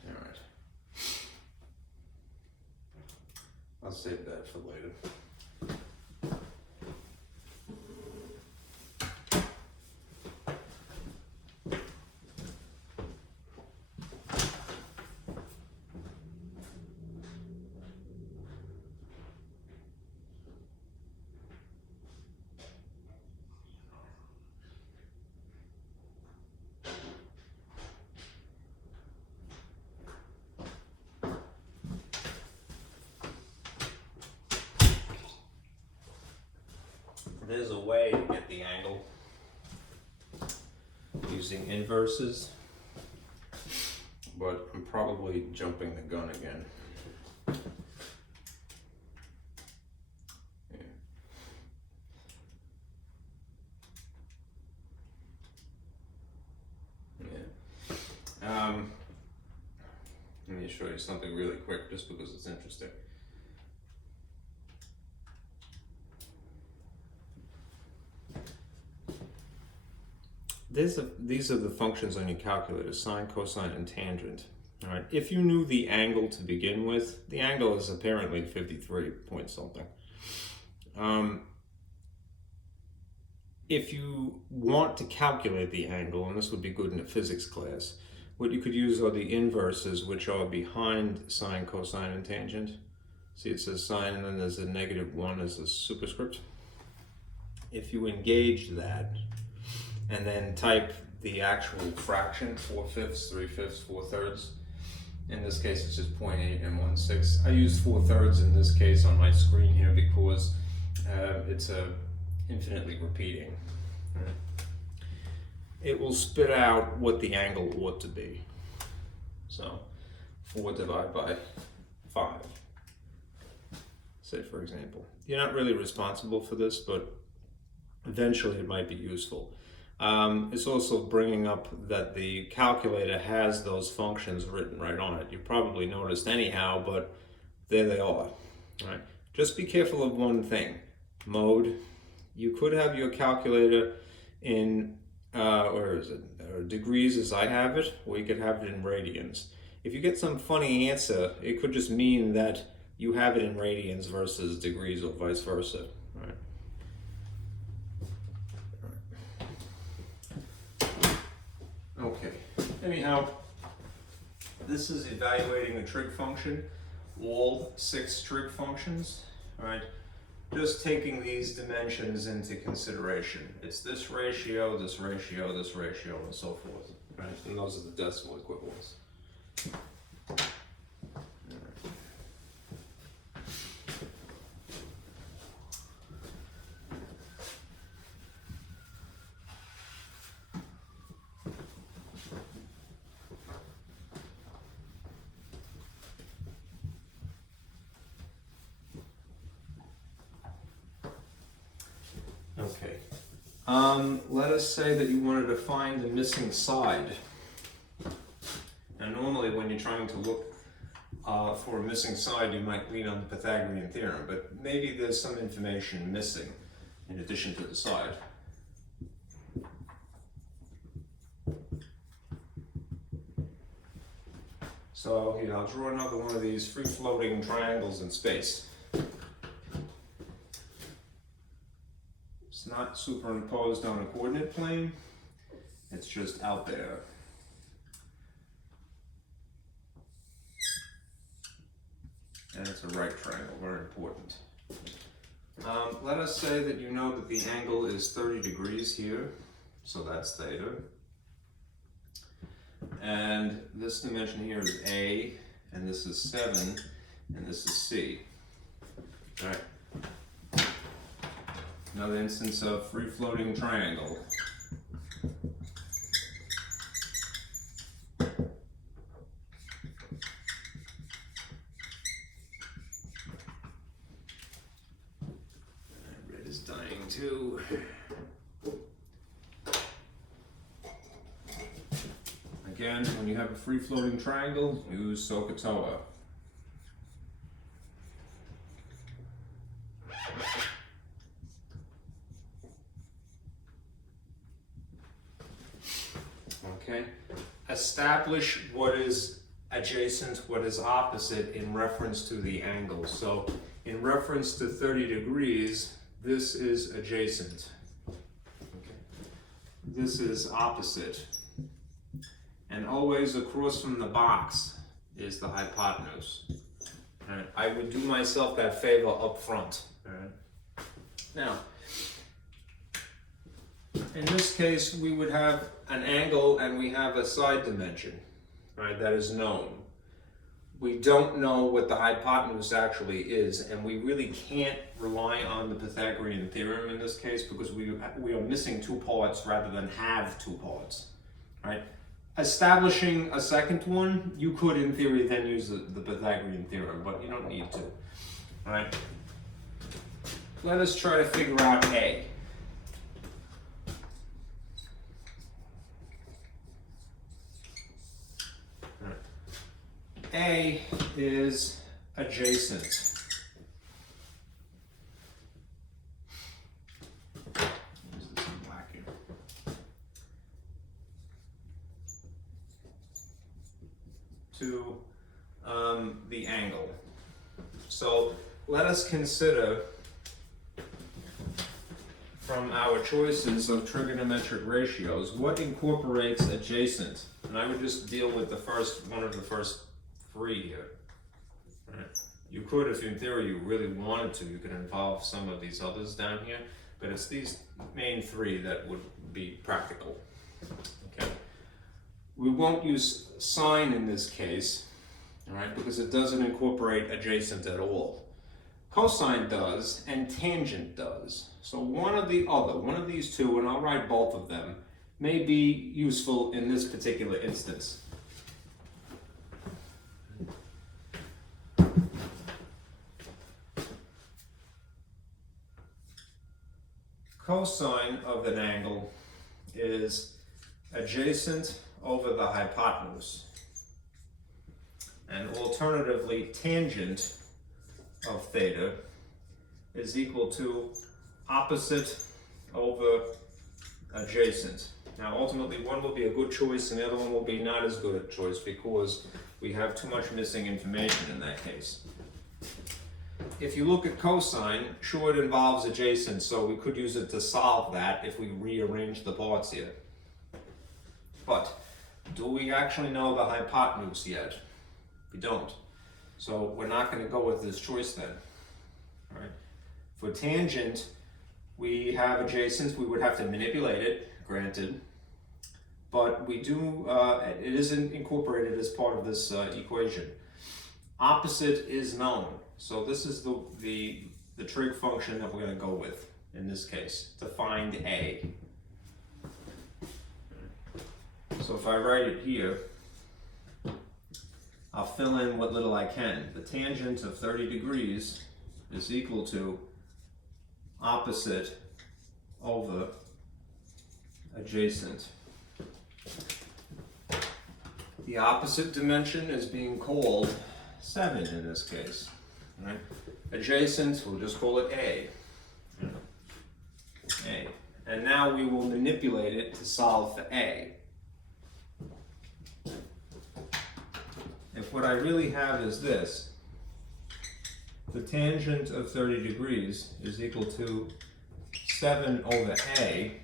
All right. I'll save that for later. there's a way to get the angle using inverses, but I'm probably jumping the gun again. Let me show you something really quick, just because it's interesting. These are the functions on your calculator: sine, cosine, and tangent. All right. If you knew the angle to begin with, the angle is apparently 53 point something. If you want to calculate the angle, and this would be good in a physics class, what you could use are the inverses, which are behind sine, cosine, and tangent. See, it says sine, and then there's a -1 as a superscript. If you engage that, and then type the actual fraction, 4/5, 3/5, 4/3. In this case, it's just 0.8 and 1/6. I use 4/3 in this case on my screen here because it's infinitely repeating. Right. It will spit out what the angle ought to be. So 4 divided by 5, say, for example. You're not really responsible for this, but eventually it might be useful. It's also bringing up that the calculator has those functions written right on it. You probably noticed anyhow, but there they are. All right. Just be careful of one thing: mode. You could have your calculator in where is it? Degrees, as I have it, or you could have it in radians. If you get some funny answer, it could just mean that you have it in radians versus degrees, or vice versa. All right. Okay, anyhow, this is evaluating a trig function, all 6 trig functions, all right? Just taking these dimensions into consideration. It's this ratio, this ratio, this ratio, and so forth, right? And those are the decimal equivalents. Okay, let us say that you wanted to find the missing side. Now normally when you're trying to look for a missing side, you might lean on the Pythagorean Theorem, but maybe there's some information missing in addition to the side. So here, I'll draw another one of these free-floating triangles in space. It's not superimposed on a coordinate plane, it's just out there. And it's a right triangle, very important. Let us say that you know that the angle is 30 degrees here, so that's theta. And this dimension here is A, and this is 7, and this is C. All right. Another instance of free-floating triangle. Red is dying too. Again, when you have a free-floating triangle, use Sohcahtoa. Okay, establish what is adjacent, what is opposite in reference to the angle. So in reference to 30 degrees, this is adjacent. Okay. This is opposite. And always across from the box is the hypotenuse. All right. I would do myself that favor up front. All right. Now, in this case, we would have an angle and we have a side dimension, right, that is known. we don't know what the hypotenuse actually is, and we really can't rely on the Pythagorean theorem in this case because we are missing two parts rather than have two parts, right? Establishing a second one, you could in theory then use the Pythagorean theorem, but you don't need to, right? Let us try to figure out A. A is adjacent. Use this in black here. To the angle. So let us consider from our choices of trigonometric ratios what incorporates adjacent. And I would just deal with the first one of the first three here. Right. You could, if in theory you really wanted to, you could involve some of these others down here, but it's these main three that would be practical. Okay. We won't use sine in this case, all right, because it doesn't incorporate adjacent at all. Cosine does, and tangent does. So one or the other, one of these two, and I'll write both of them, may be useful in this particular instance. Cosine of an angle is adjacent over the hypotenuse. And alternatively, tangent of theta is equal to opposite over adjacent. Now ultimately one will be a good choice and the other one will be not as good a choice because we have too much missing information in that case. If you look at cosine, sure it involves adjacent, so we could use it to solve that if we rearrange the parts here. But do we actually know the hypotenuse yet? We don't. So we're not going to go with this choice then. All right. For tangent, we have adjacent. We would have to manipulate it, granted. But we do, it isn't incorporated as part of this equation. Opposite is known. So this is the trig function that we're going to go with in this case to find A. So if I write it here, I'll fill in what little I can. The tangent of 30 degrees is equal to opposite over adjacent. The opposite dimension is being called 7 in this case. Right? Adjacent, we'll just call it A. A. And now we will manipulate it to solve for A. If what I really have is this, the tangent of 30 degrees is equal to 7 over A,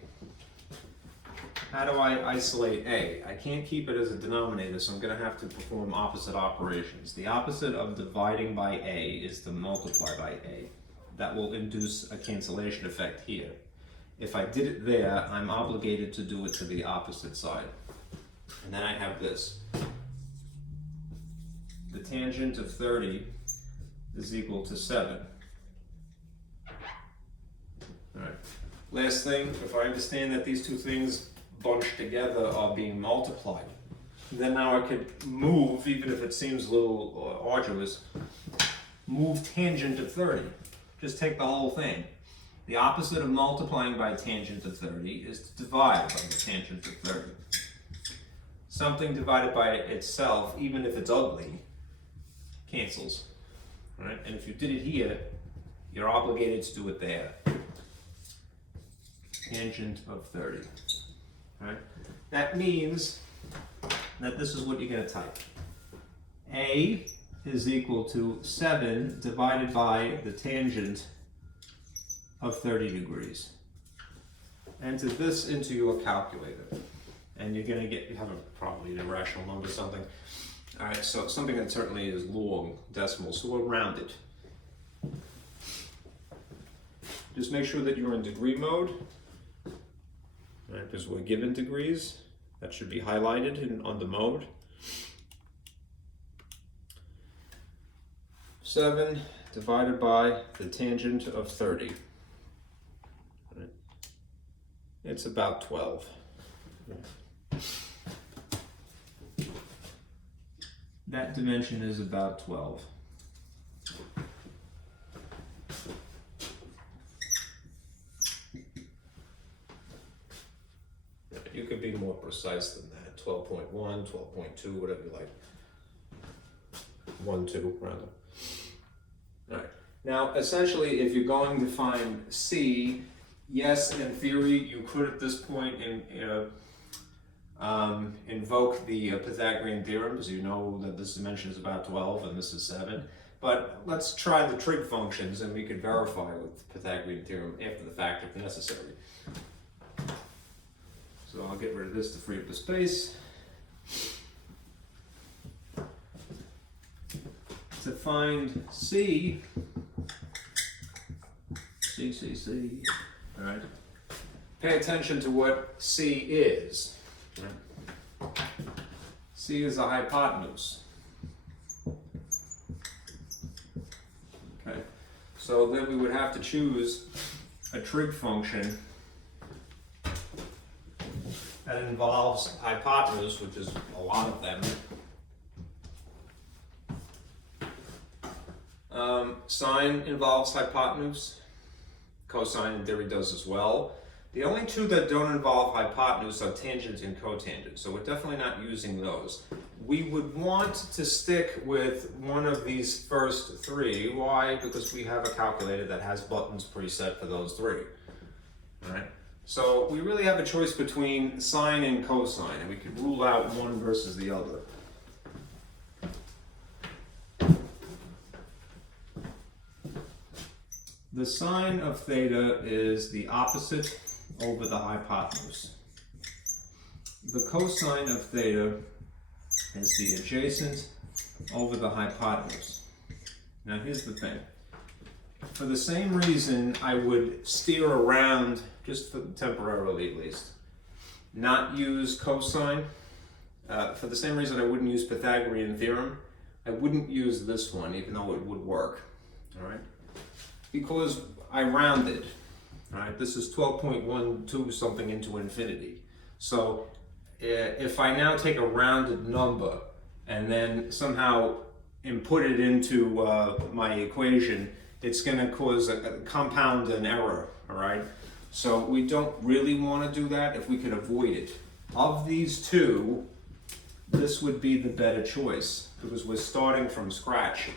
how do I isolate A? I can't keep it as a denominator, so I'm going to have to perform opposite operations. The opposite of dividing by A is to multiply by A. That will induce a cancellation effect here. If I did it there, I'm obligated to do it to the opposite side. And then I have this. The tangent of 30 is equal to 7. All right. Last thing, if I understand that these two things bunched together are being multiplied, then now I could move, even if it seems a little arduous, move tangent of 30. Just take the whole thing. The opposite of multiplying by tangent of 30 is to divide by the tangent of 30. Something divided by itself, even if it's ugly, cancels. Right? And if you did it here, you're obligated to do it there. Tangent of 30. Right? That means that this is what you're going to type. A is equal to 7 divided by the tangent of 30 degrees. Enter this into your calculator. And you're going to get, you have probably an irrational number or something. All right, so something that certainly is long decimal, so we'll round it. Just make sure that you're in degree mode. All right, because we're given degrees. That should be highlighted on the mode. 7 divided by the tangent of 30. It's about 12. That dimension is about 12. You could be more precise than that. 12.1, 12.2, whatever you like. 1, 2, rather. All right. Now, essentially, if you're going to find C, yes, in theory, you could at this point invoke the Pythagorean Theorem, because you know that this dimension is about 12 and this is 7. But let's try the trig functions, and we could verify with the Pythagorean Theorem after the fact if necessary. So I'll get rid of this to free up the space. To find C, all right, pay attention to what C is. Right? C is a hypotenuse. Okay, so then we would have to choose a trig function that involves hypotenuse, which is a lot of them. Sine involves hypotenuse. Cosine in theory does as well. The only two that don't involve hypotenuse are tangent and cotangent, so we're definitely not using those. We would want to stick with one of these first three. Why? Because we have a calculator that has buttons preset for those three. All right? So we really have a choice between sine and cosine, and we could rule out one versus the other. The sine of theta is the opposite over the hypotenuse. The cosine of theta is the adjacent over the hypotenuse. Now here's the thing. For the same reason, I would steer around, just temporarily at least, not use cosine. For the same reason I wouldn't use Pythagorean Theorem, I wouldn't use this one, even though it would work. All right? Because I rounded, right? This is 12.12 something into infinity. So if I now take a rounded number and then somehow input it into my equation, it's going to cause a compound an error, all right? So we don't really want to do that if we could avoid it. Of these two, this would be the better choice because we're starting from scratch.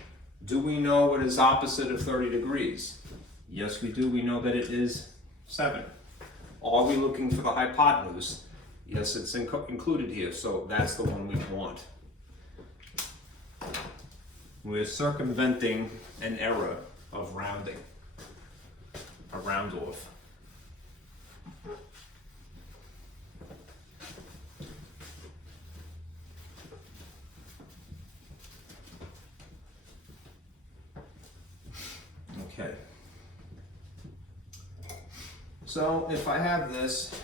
Do we know what is opposite of 30 degrees? Yes, we do. We know that it is 7. Are we looking for the hypotenuse? Yes, it's included here, so that's the one we want. We're circumventing an error of rounding, a round off. Okay. So if I have this,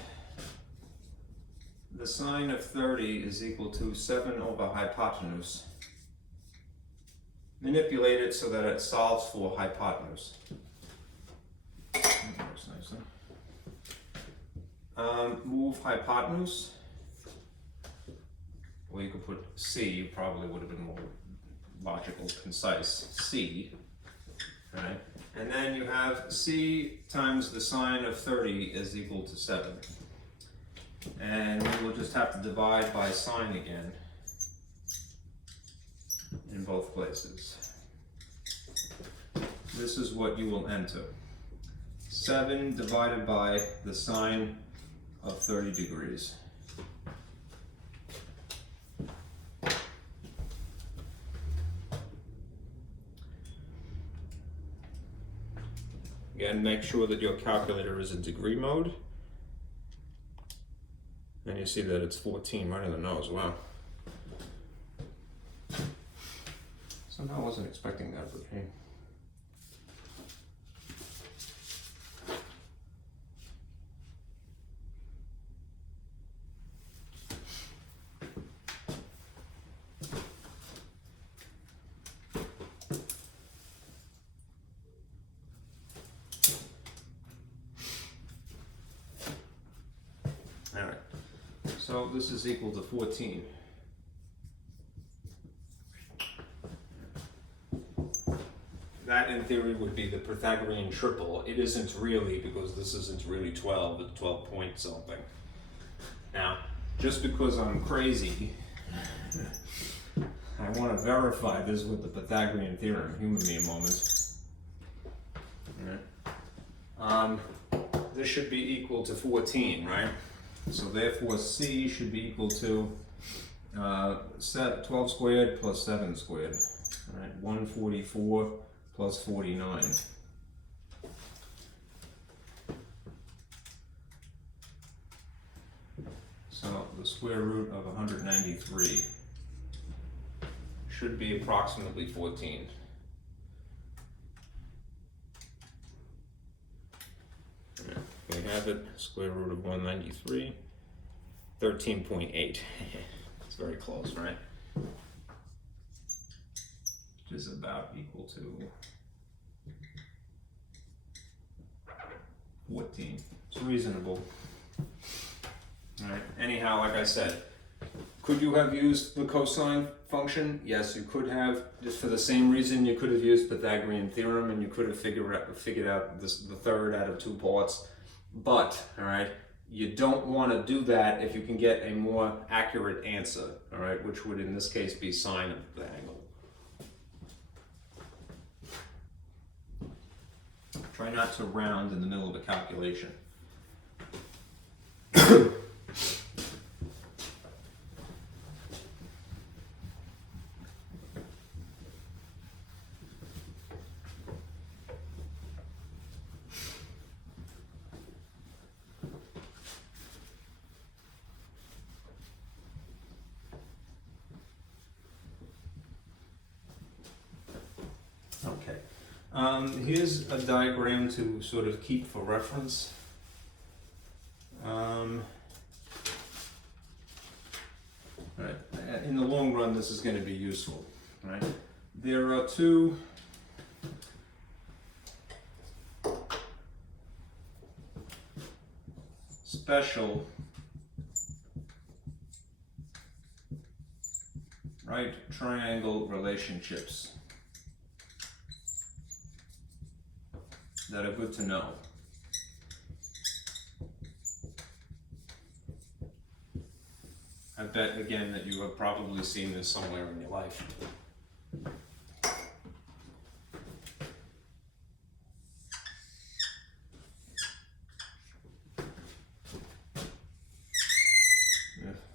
the sine of 30 is equal to 7 over hypotenuse. Manipulate it so that it solves for hypotenuse. That works nicely. Move hypotenuse. Well, you could put C, probably would have been more logical, concise. C. Right? And then you have C times the sine of 30 is equal to 7. And we will just have to divide by sine again in both places. This is what you will enter. 7 divided by the sine of 30 degrees. Again, make sure that your calculator is in degree mode. And you see that it's 14 right in the nose. Wow. Somehow I wasn't expecting that, but hey. So this is equal to 14. That in theory would be the Pythagorean triple. It isn't really, because this isn't really 12, it's 12 point something. Now, just because I'm crazy, I want to verify this with the Pythagorean Theorem. Humor me a moment. All right. This should be equal to 14, right? So therefore C should be equal to 12 squared plus 7 squared. All right, 144 plus 49. So the square root of 193 should be approximately 14. We have it, square root of 193, 13.8. It's very close, right? Which is about equal to 14. It's reasonable. All right. Anyhow, like I said, could you have used the cosine function? Yes, you could have. Just for the same reason, you could have used Pythagorean theorem, and you could have figured out the third out of 2 parts. But, all right, you don't want to do that if you can get a more accurate answer, all right, which would in this case be sine of the angle. Try not to round in the middle of a calculation. Okay. Here's a diagram to sort of keep for reference. Right. In the long run, this is going to be useful. Right? There are 2 special right triangle relationships that are good to know. I bet again that you have probably seen this somewhere in your life.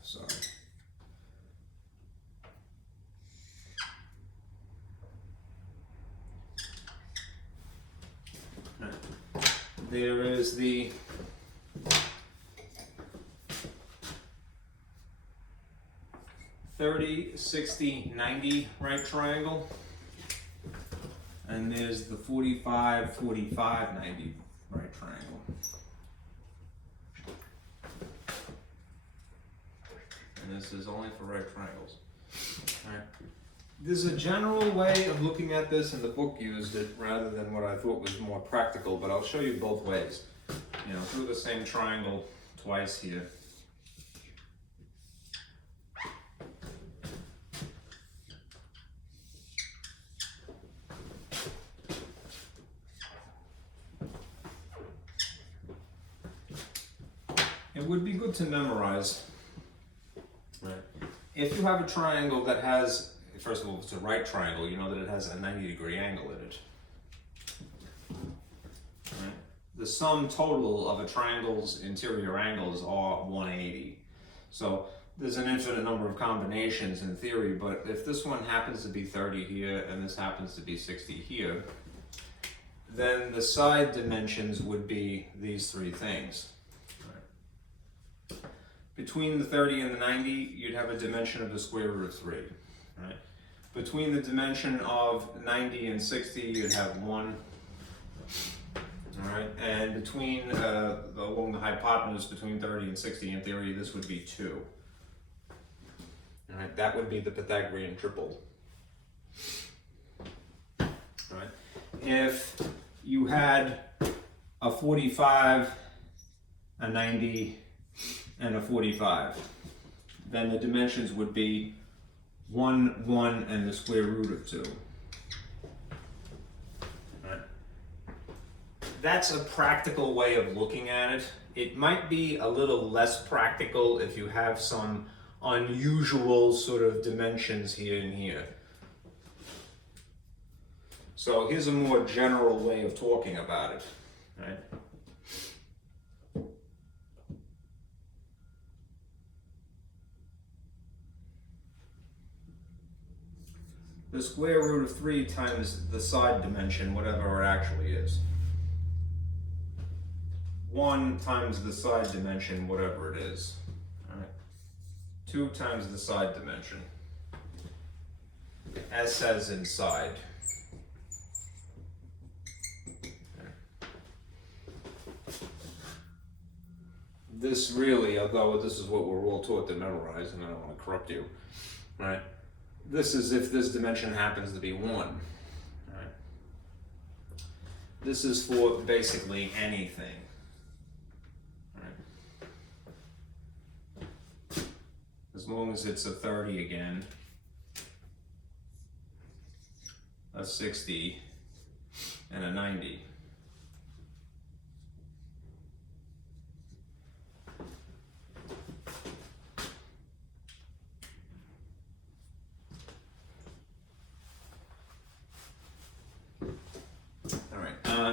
Sorry. There is the (30, 60, 90) right triangle, and there's the 45, 45, 90 right triangle. And this is only for right triangles. All right. There's a general way of looking at this, and the book used it rather than what I thought was more practical, but I'll show you both ways. You know, through the same triangle twice here. It would be good to memorize. Right. If you have a triangle that has, first of all, if it's a right triangle, you know that it has a 90-degree angle in it. Right. The sum total of a triangle's interior angles are 180. So there's an infinite number of combinations in theory, but if this one happens to be 30 here and this happens to be 60 here, then the side dimensions would be these 3 things. Between the 30 and the 90, you'd have a dimension of the square root of 3. Right? Between the dimension of 90 and 60, you'd have 1. All right, and between along the hypotenuse between 30 and 60, in theory, this would be 2. All right, that would be the Pythagorean triple. All right, if you had a 45, a 90, and a 45, then the dimensions would be 1, 1, and the square root of 2. Right. That's a practical way of looking at it. It might be a little less practical if you have some unusual sort of dimensions here and here. So here's a more general way of talking about it, right? The square root of 3 times the side dimension, whatever it actually is. 1 times the side dimension, whatever it is. All right. 2 times the side dimension. S as in side. This really, although this is what we're all taught to memorize, and I don't want to corrupt you, right? This is if this dimension happens to be 1. Right? This is for basically anything. Right? As long as it's a 30 again, a 60, and a 90.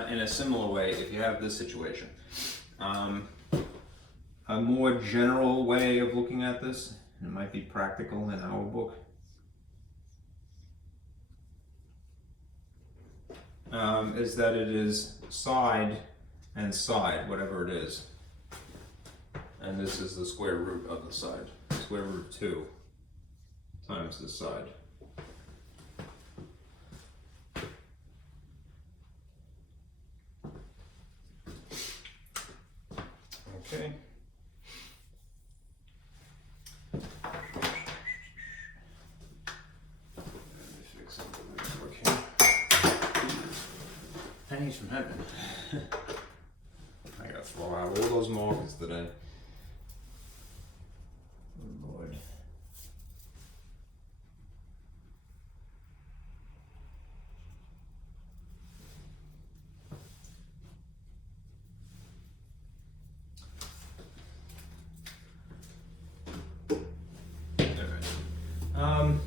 In a similar way, if you have this situation, a more general way of looking at this, it might be practical in our book, is that it is side and side, whatever it is. And this is the square root of the side, square root of 2 times the side. Okay. Pennies from heaven. I gotta throw out all those markers today. Oh Lord.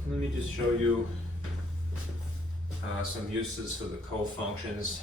Let me just show you some uses for the cofunctions.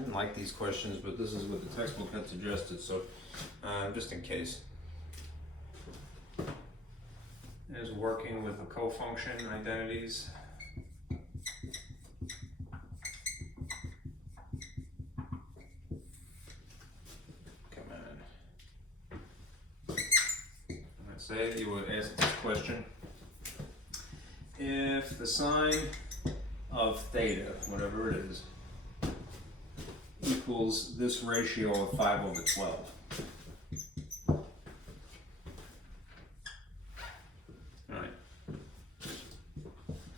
I didn't like these questions, but this is what the textbook had suggested, so just in case. Is working with the cofunction identities. Come on. Let's say you would ask this question. If the sine of theta, whatever it is, equals this ratio of 5/12. Alright.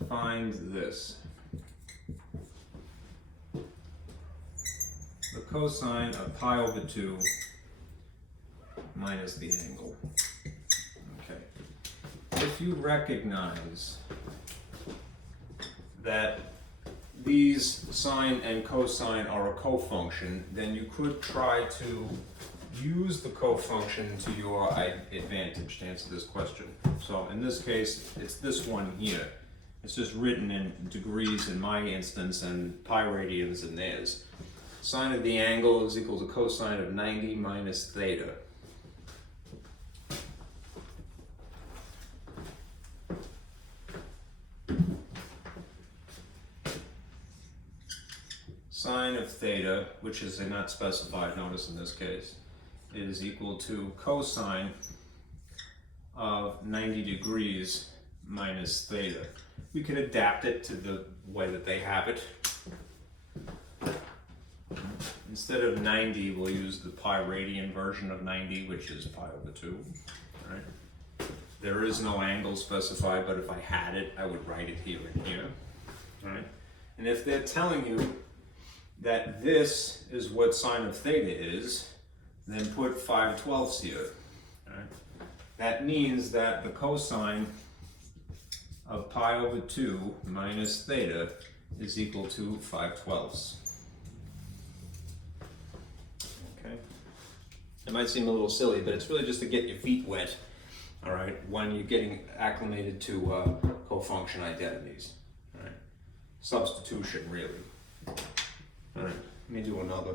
Find this. The cosine of pi/2 minus the angle. Okay. If you recognize that these sine and cosine are a cofunction, then you could try to use the cofunction to your advantage to answer this question. So in this case, it's this one here. It's just written in degrees in my instance and pi radians in theirs. Sine of the angle is equal to cosine of 90 minus theta. sine of theta, which is not specified, notice in this case, is equal to cosine of 90 degrees minus theta. We could adapt it to the way that they have it. Instead of 90, we'll use the pi radian version of 90, which is pi over 2. Right? There is no angle specified, but if I had it, I would write it here and here. Right? And if they're telling you that this is what sine of theta is, then put 5/12 here. Right? That means that the cosine of pi over 2 minus theta is equal to 5/12. Okay. It might seem a little silly, but it's really just to get your feet wet, all right, when you're getting acclimated to cofunction identities. All right. Substitution, really. All right, let me do another.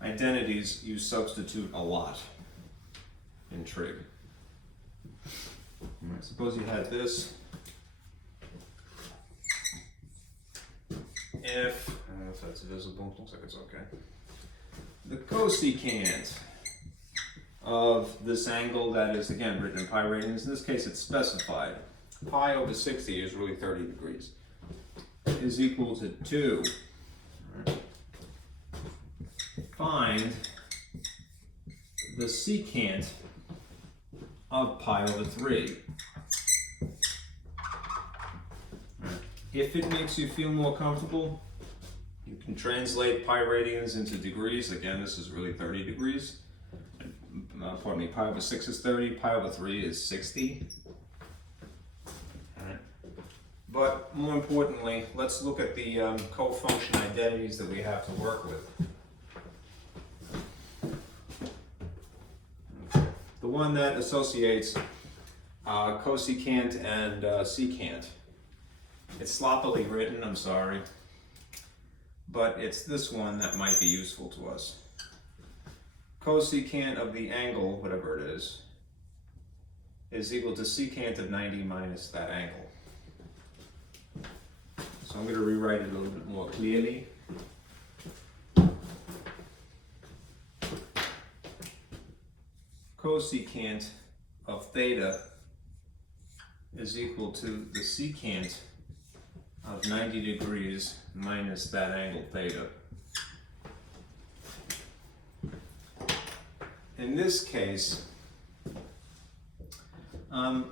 Identities you substitute a lot in trig. All right, suppose you had this. If, I don't know if that's visible, looks like it's okay. The cosecant of this angle that is, again, written in pi radians, in this case it's specified. Pi over 60 is really 30 degrees, is equal to 2. Right. Find the secant of pi over 3. Right. If it makes you feel more comfortable, you can translate pi radians into degrees. Again, this is really 30 degrees. Pardon me, pi over 6 is 30, pi over 3 is 60. All right. But more importantly, let's look at the cofunction identities that we have to work with. The one that associates cosecant and secant. It's sloppily written, I'm sorry, but it's this one that might be useful to us. Cosecant of the angle, whatever it is equal to secant of 90 minus that angle. So I'm going to rewrite it a little bit more clearly. Cosecant of theta is equal to the secant of 90 degrees minus that angle theta. In this case,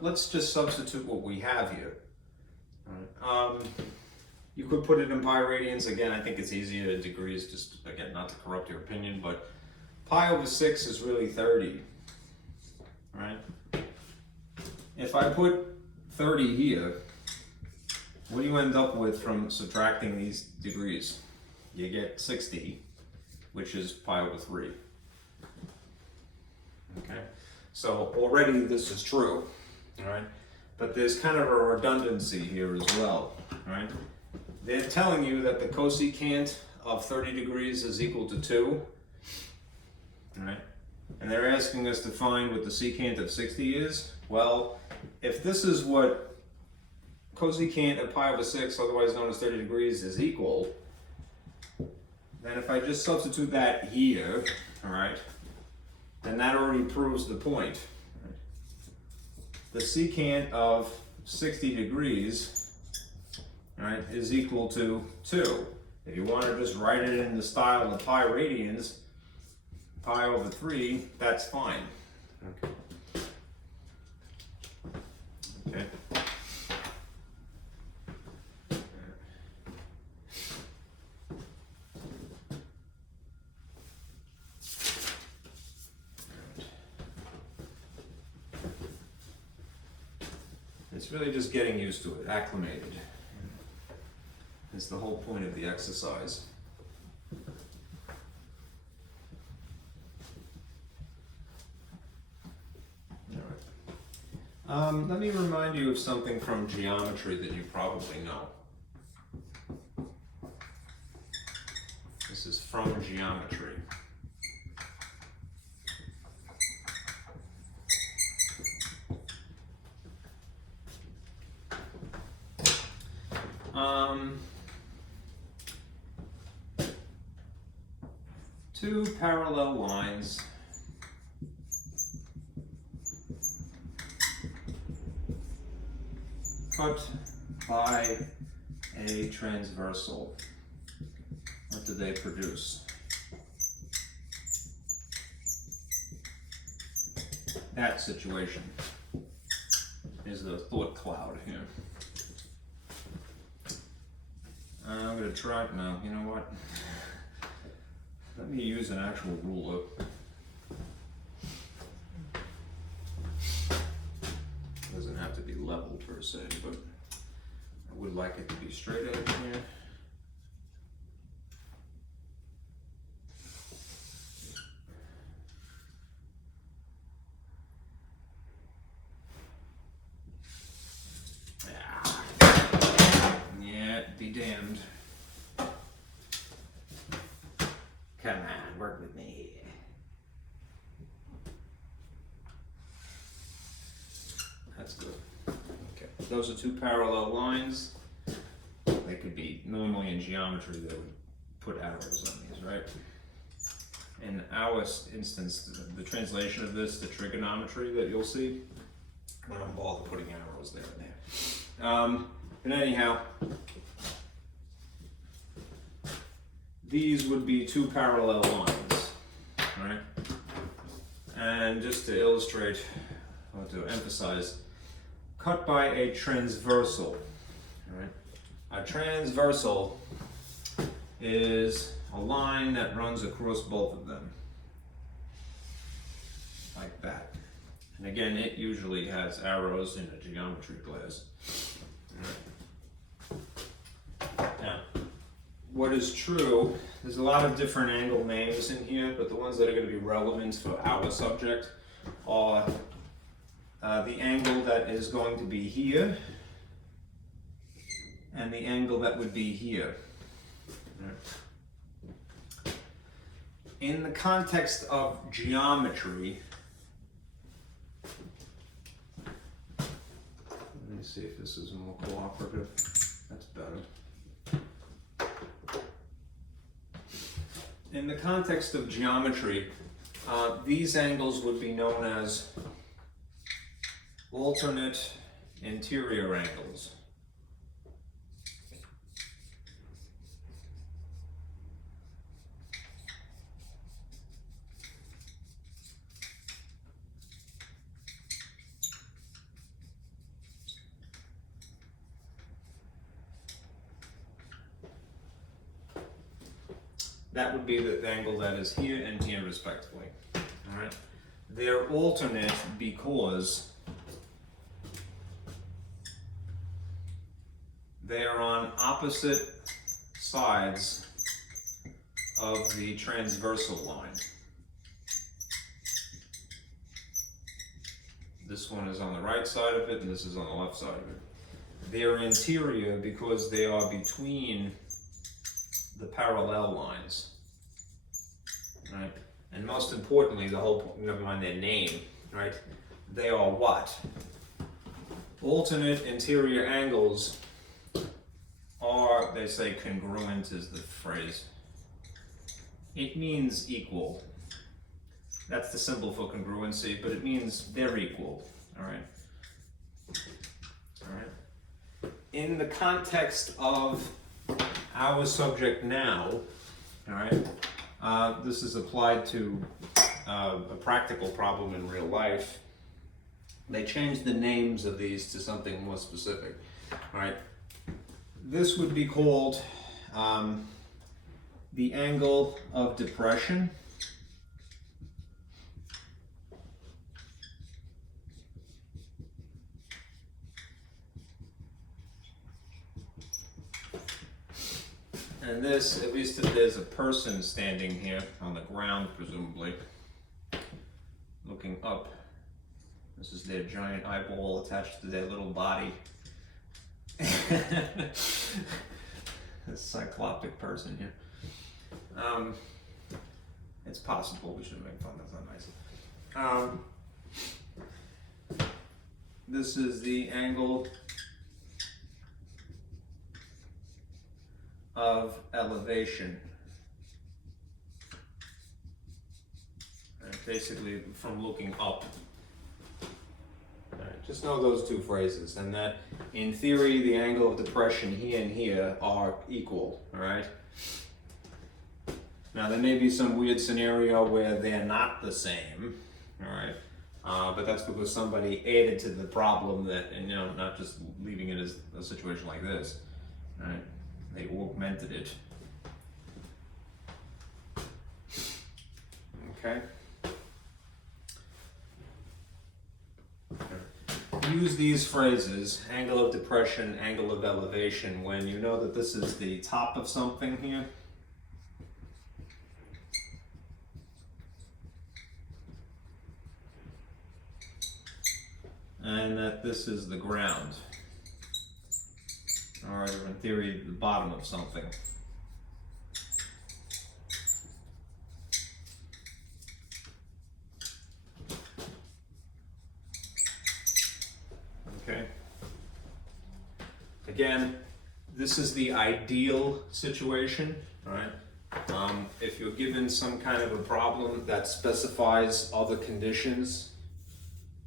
let's just substitute what we have here. You could put it in pi radians. Again, I think it's easier in degrees, just again, not to corrupt your opinion, but pi over 6 is really 30. Right? If I put 30 here, what do you end up with from subtracting these degrees? You get 60, which is pi over 3. Okay, so already this is true, all right? But there's kind of a redundancy here as well, right? They're telling you that the cosecant of 30 degrees is equal to 2, all right? And they're asking us to find what the secant of 60 is. Well, if this is what cosecant of pi over 6, otherwise known as 30 degrees, is equal, then if I just substitute that here, all right, then that already proves the point. The secant of 60 degrees, all right, is equal to 2. If you want to just write it in the style of pi radians, pi over 3, that's fine. Okay. Okay. It's really just getting used to it, acclimated. It's the whole point of the exercise. Let me remind you of something from geometry that you probably know. This is from geometry. Two parallel lines cut by a transversal. What do they produce? That situation is the thought cloud here. I'm going to try, no, you know what? Let me use an actual ruler. Doesn't have to be level per se, but I would like it to be straight edge here. Yeah, be damned. Come on, work with me. That's good. Okay, those are two parallel lines. They could be, normally in geometry, they would put arrows on these, right? In our instance, the translation of this to trigonometry that you'll see, I don't bother putting arrows there and there. But anyhow, these would be two parallel lines, right? And just to illustrate, or to emphasize, cut by a transversal, right? A transversal is a line that runs across both of them, like that. And again, it usually has arrows in a geometry class. Now, what is true, there's a lot of different angle names in here, but the ones that are going to be relevant for our subject are the angle that is going to be here and the angle that would be here. In the context of geometry, let me see if this is more cooperative. That's better. In the context of geometry, these angles would be known as alternate interior angles. That would be the angle that is here and here respectively. All right. They're alternate because they are on opposite sides of the transversal line. This one is on the right side of it and this is on the left side of it. They're interior because they are between the parallel lines, right? And most importantly, the whole point, never mind their name, right? They are what? Alternate interior angles are, they say congruent is the phrase. It means equal. That's the symbol for congruency, but it means they're equal, all right? All right. In the context of our subject now, all right, this is applied to a practical problem in real life. They changed the names of these to something more specific, all right? This would be called the angle of depression. And this, at least if there's a person standing here on the ground, presumably, looking up, this is their giant eyeball attached to their little body. This cyclopic person here. It's possible, we shouldn't make fun, that's not nice. This is the angle of elevation. Basically from looking up. Just know those two phrases, and that in theory the angle of depression here and here are equal, all right? Now there may be some weird scenario where they're not the same, all right? But that's because somebody added to the problem that, and not just leaving it as a situation like this, all right? They augmented it. Okay? Use these phrases, angle of depression, angle of elevation, when you know that this is the top of something here. And that this is the ground. Or in theory, the bottom of something. Okay. Again, this is the ideal situation, all right? If you're given some kind of a problem that specifies other conditions,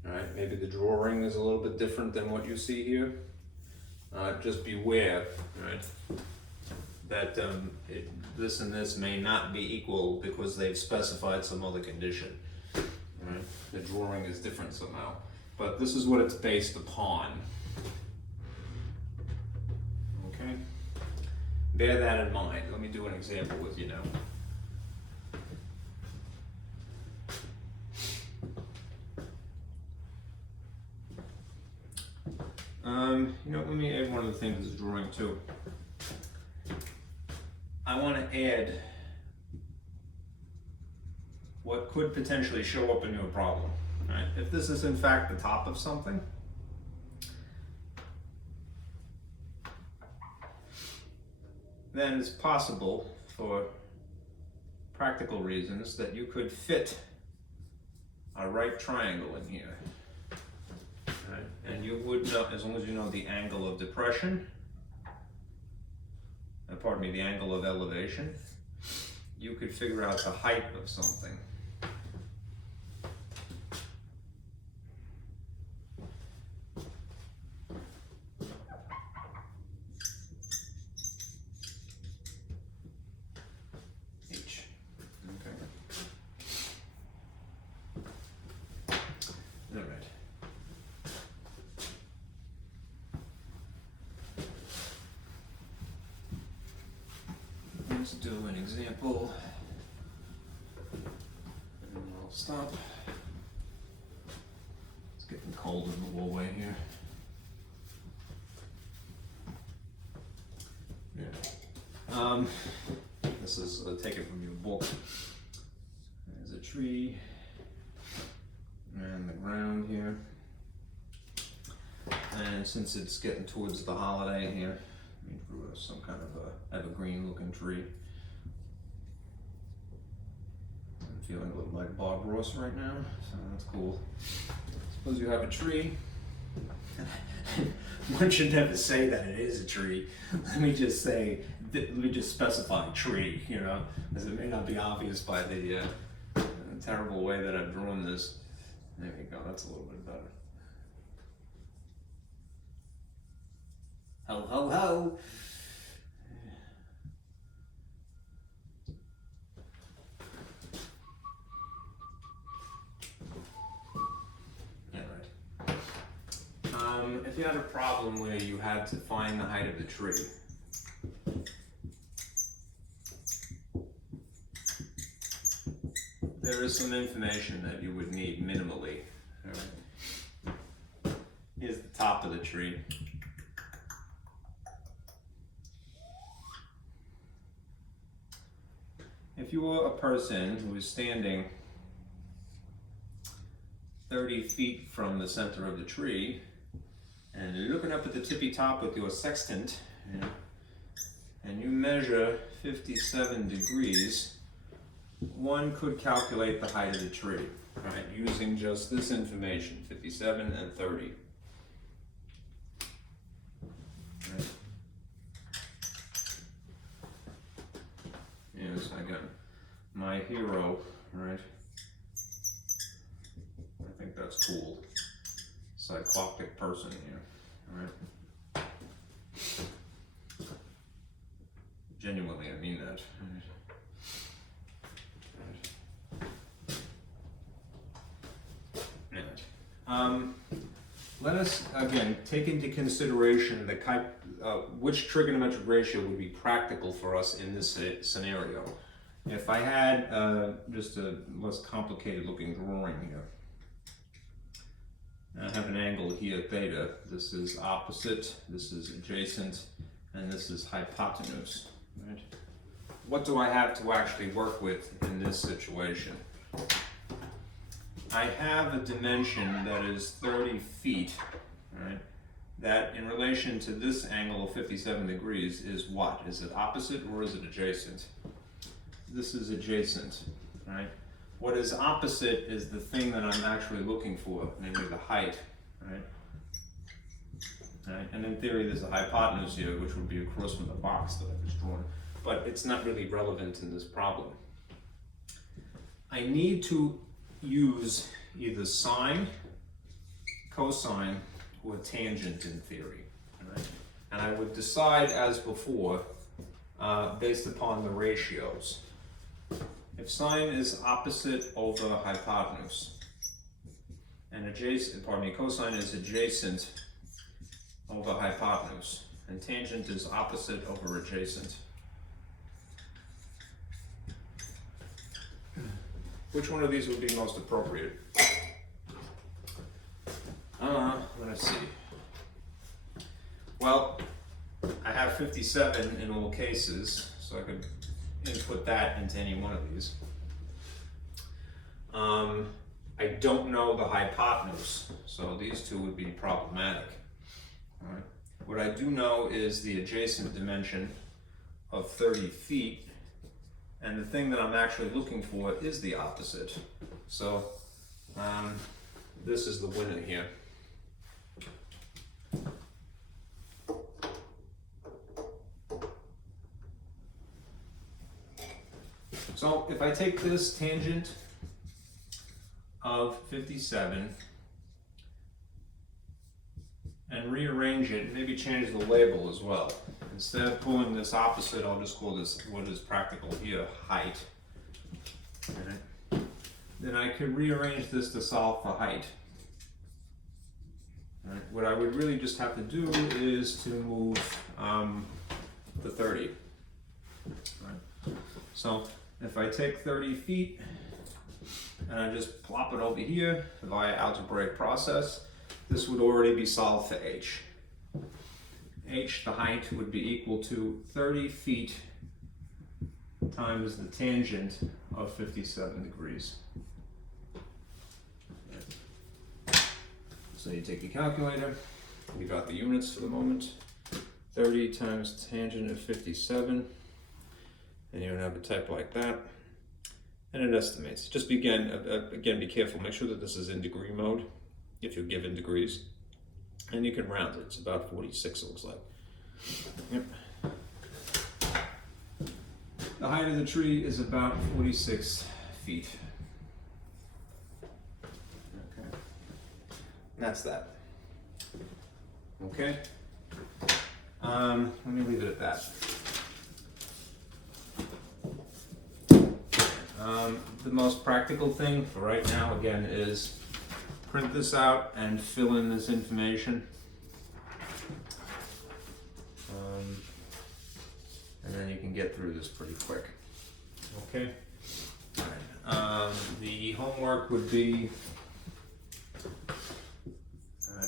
all right, maybe the drawing is a little bit different than what you see here, just beware, right, that this and this may not be equal because they've specified some other condition, right? The drawing is different somehow. But this is what it's based upon. Okay? Bear that in mind. Let me do an example with you now. Let me add one of the things to this drawing too. I want to add what could potentially show up in your problem. Right. If this is in fact the top of something, then it's possible for practical reasons that you could fit a right triangle in here. Right. And you would know, as long as you know the angle of depression, the angle of elevation, you could figure out the height of something. Let's do an example, and I'll stop. It's getting cold in the hallway here. Yeah. This is taken from your book. There's a tree and the ground here. And since it's getting towards the holiday here, some kind of a evergreen looking tree. I'm feeling a little like Bob Ross right now, so that's cool. Suppose you have a tree. One should never say that it is a tree. Let me just specify tree, because it may not be obvious by the terrible way that I've drawn this. There we go, that's a little bit better. Ho, ho, ho! If you had a problem where you had to find the height of the tree, there is some information that you would need minimally. All right. Here's the top of the tree. If you were a person who is standing 30 feet from the center of the tree, and you're looking up at the tippy top with your sextant, and you measure 57 degrees, one could calculate the height of the tree, right, using just this information, 57 and 30. Right. my hero, right? I think that's cool. Cycloptic person here, right? Genuinely, I mean that. Let us, again, take into consideration the which trigonometric ratio would be practical for us in this scenario. If I had just a less complicated looking drawing here, I have an angle here, theta. This is opposite, this is adjacent, and this is hypotenuse. Right? What do I have to actually work with in this situation? I have a dimension that is 30 feet, right? That in relation to this angle of 57 degrees is what? Is it opposite or is it adjacent? This is adjacent, right? What is opposite is the thing that I'm actually looking for, namely the height, right? Right? And in theory, there's a hypotenuse here, which would be across from the box that I've just drawn, but it's not really relevant in this problem. I need to use either sine, cosine, or tangent in theory. Right? And I would decide, as before, based upon the ratios. If sine is opposite over hypotenuse, and cosine is adjacent over hypotenuse, and tangent is opposite over adjacent. Which one of these would be most appropriate? Let's see. Well, I have 57 in all cases, so I could input that into any one of these. I don't know the hypotenuse, so these two would be problematic. All right. What I do know is the adjacent dimension of 30 feet. And the thing that I'm actually looking for is the opposite. So this is the winner here. So if I take this tangent of 57 and rearrange it, maybe change the label as well. Instead of pulling this opposite, I'll just call this what is practical here, height. Right. Then I could rearrange this to solve for height. Right. What I would really just have to do is to move the 30. Right. So if I take 30 feet and I just plop it over here via algebraic process, this would already be solved for h. H, the height, would be equal to 30 feet times the tangent of 57 degrees. So you take your calculator, we got the units for the moment. 30 times tangent of 57, and you're gonna have a type like that, and it estimates. Just again, be careful, make sure that this is in degree mode, if you're given degrees. And you can round it, it's about 46 it looks like. Yep. The height of the tree is about 46 feet. Okay. And that's that. Okay. Let me leave it at that. The most practical thing for right now, again, is print this out and fill in this information. And then you can get through this pretty quick. Okay. All right. The homework would be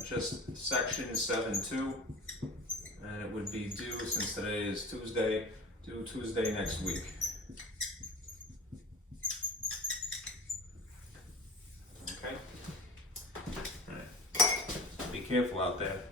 just section 7.2, and it would be due, since today is Tuesday, due Tuesday next week. Okay. All right. Be careful out there.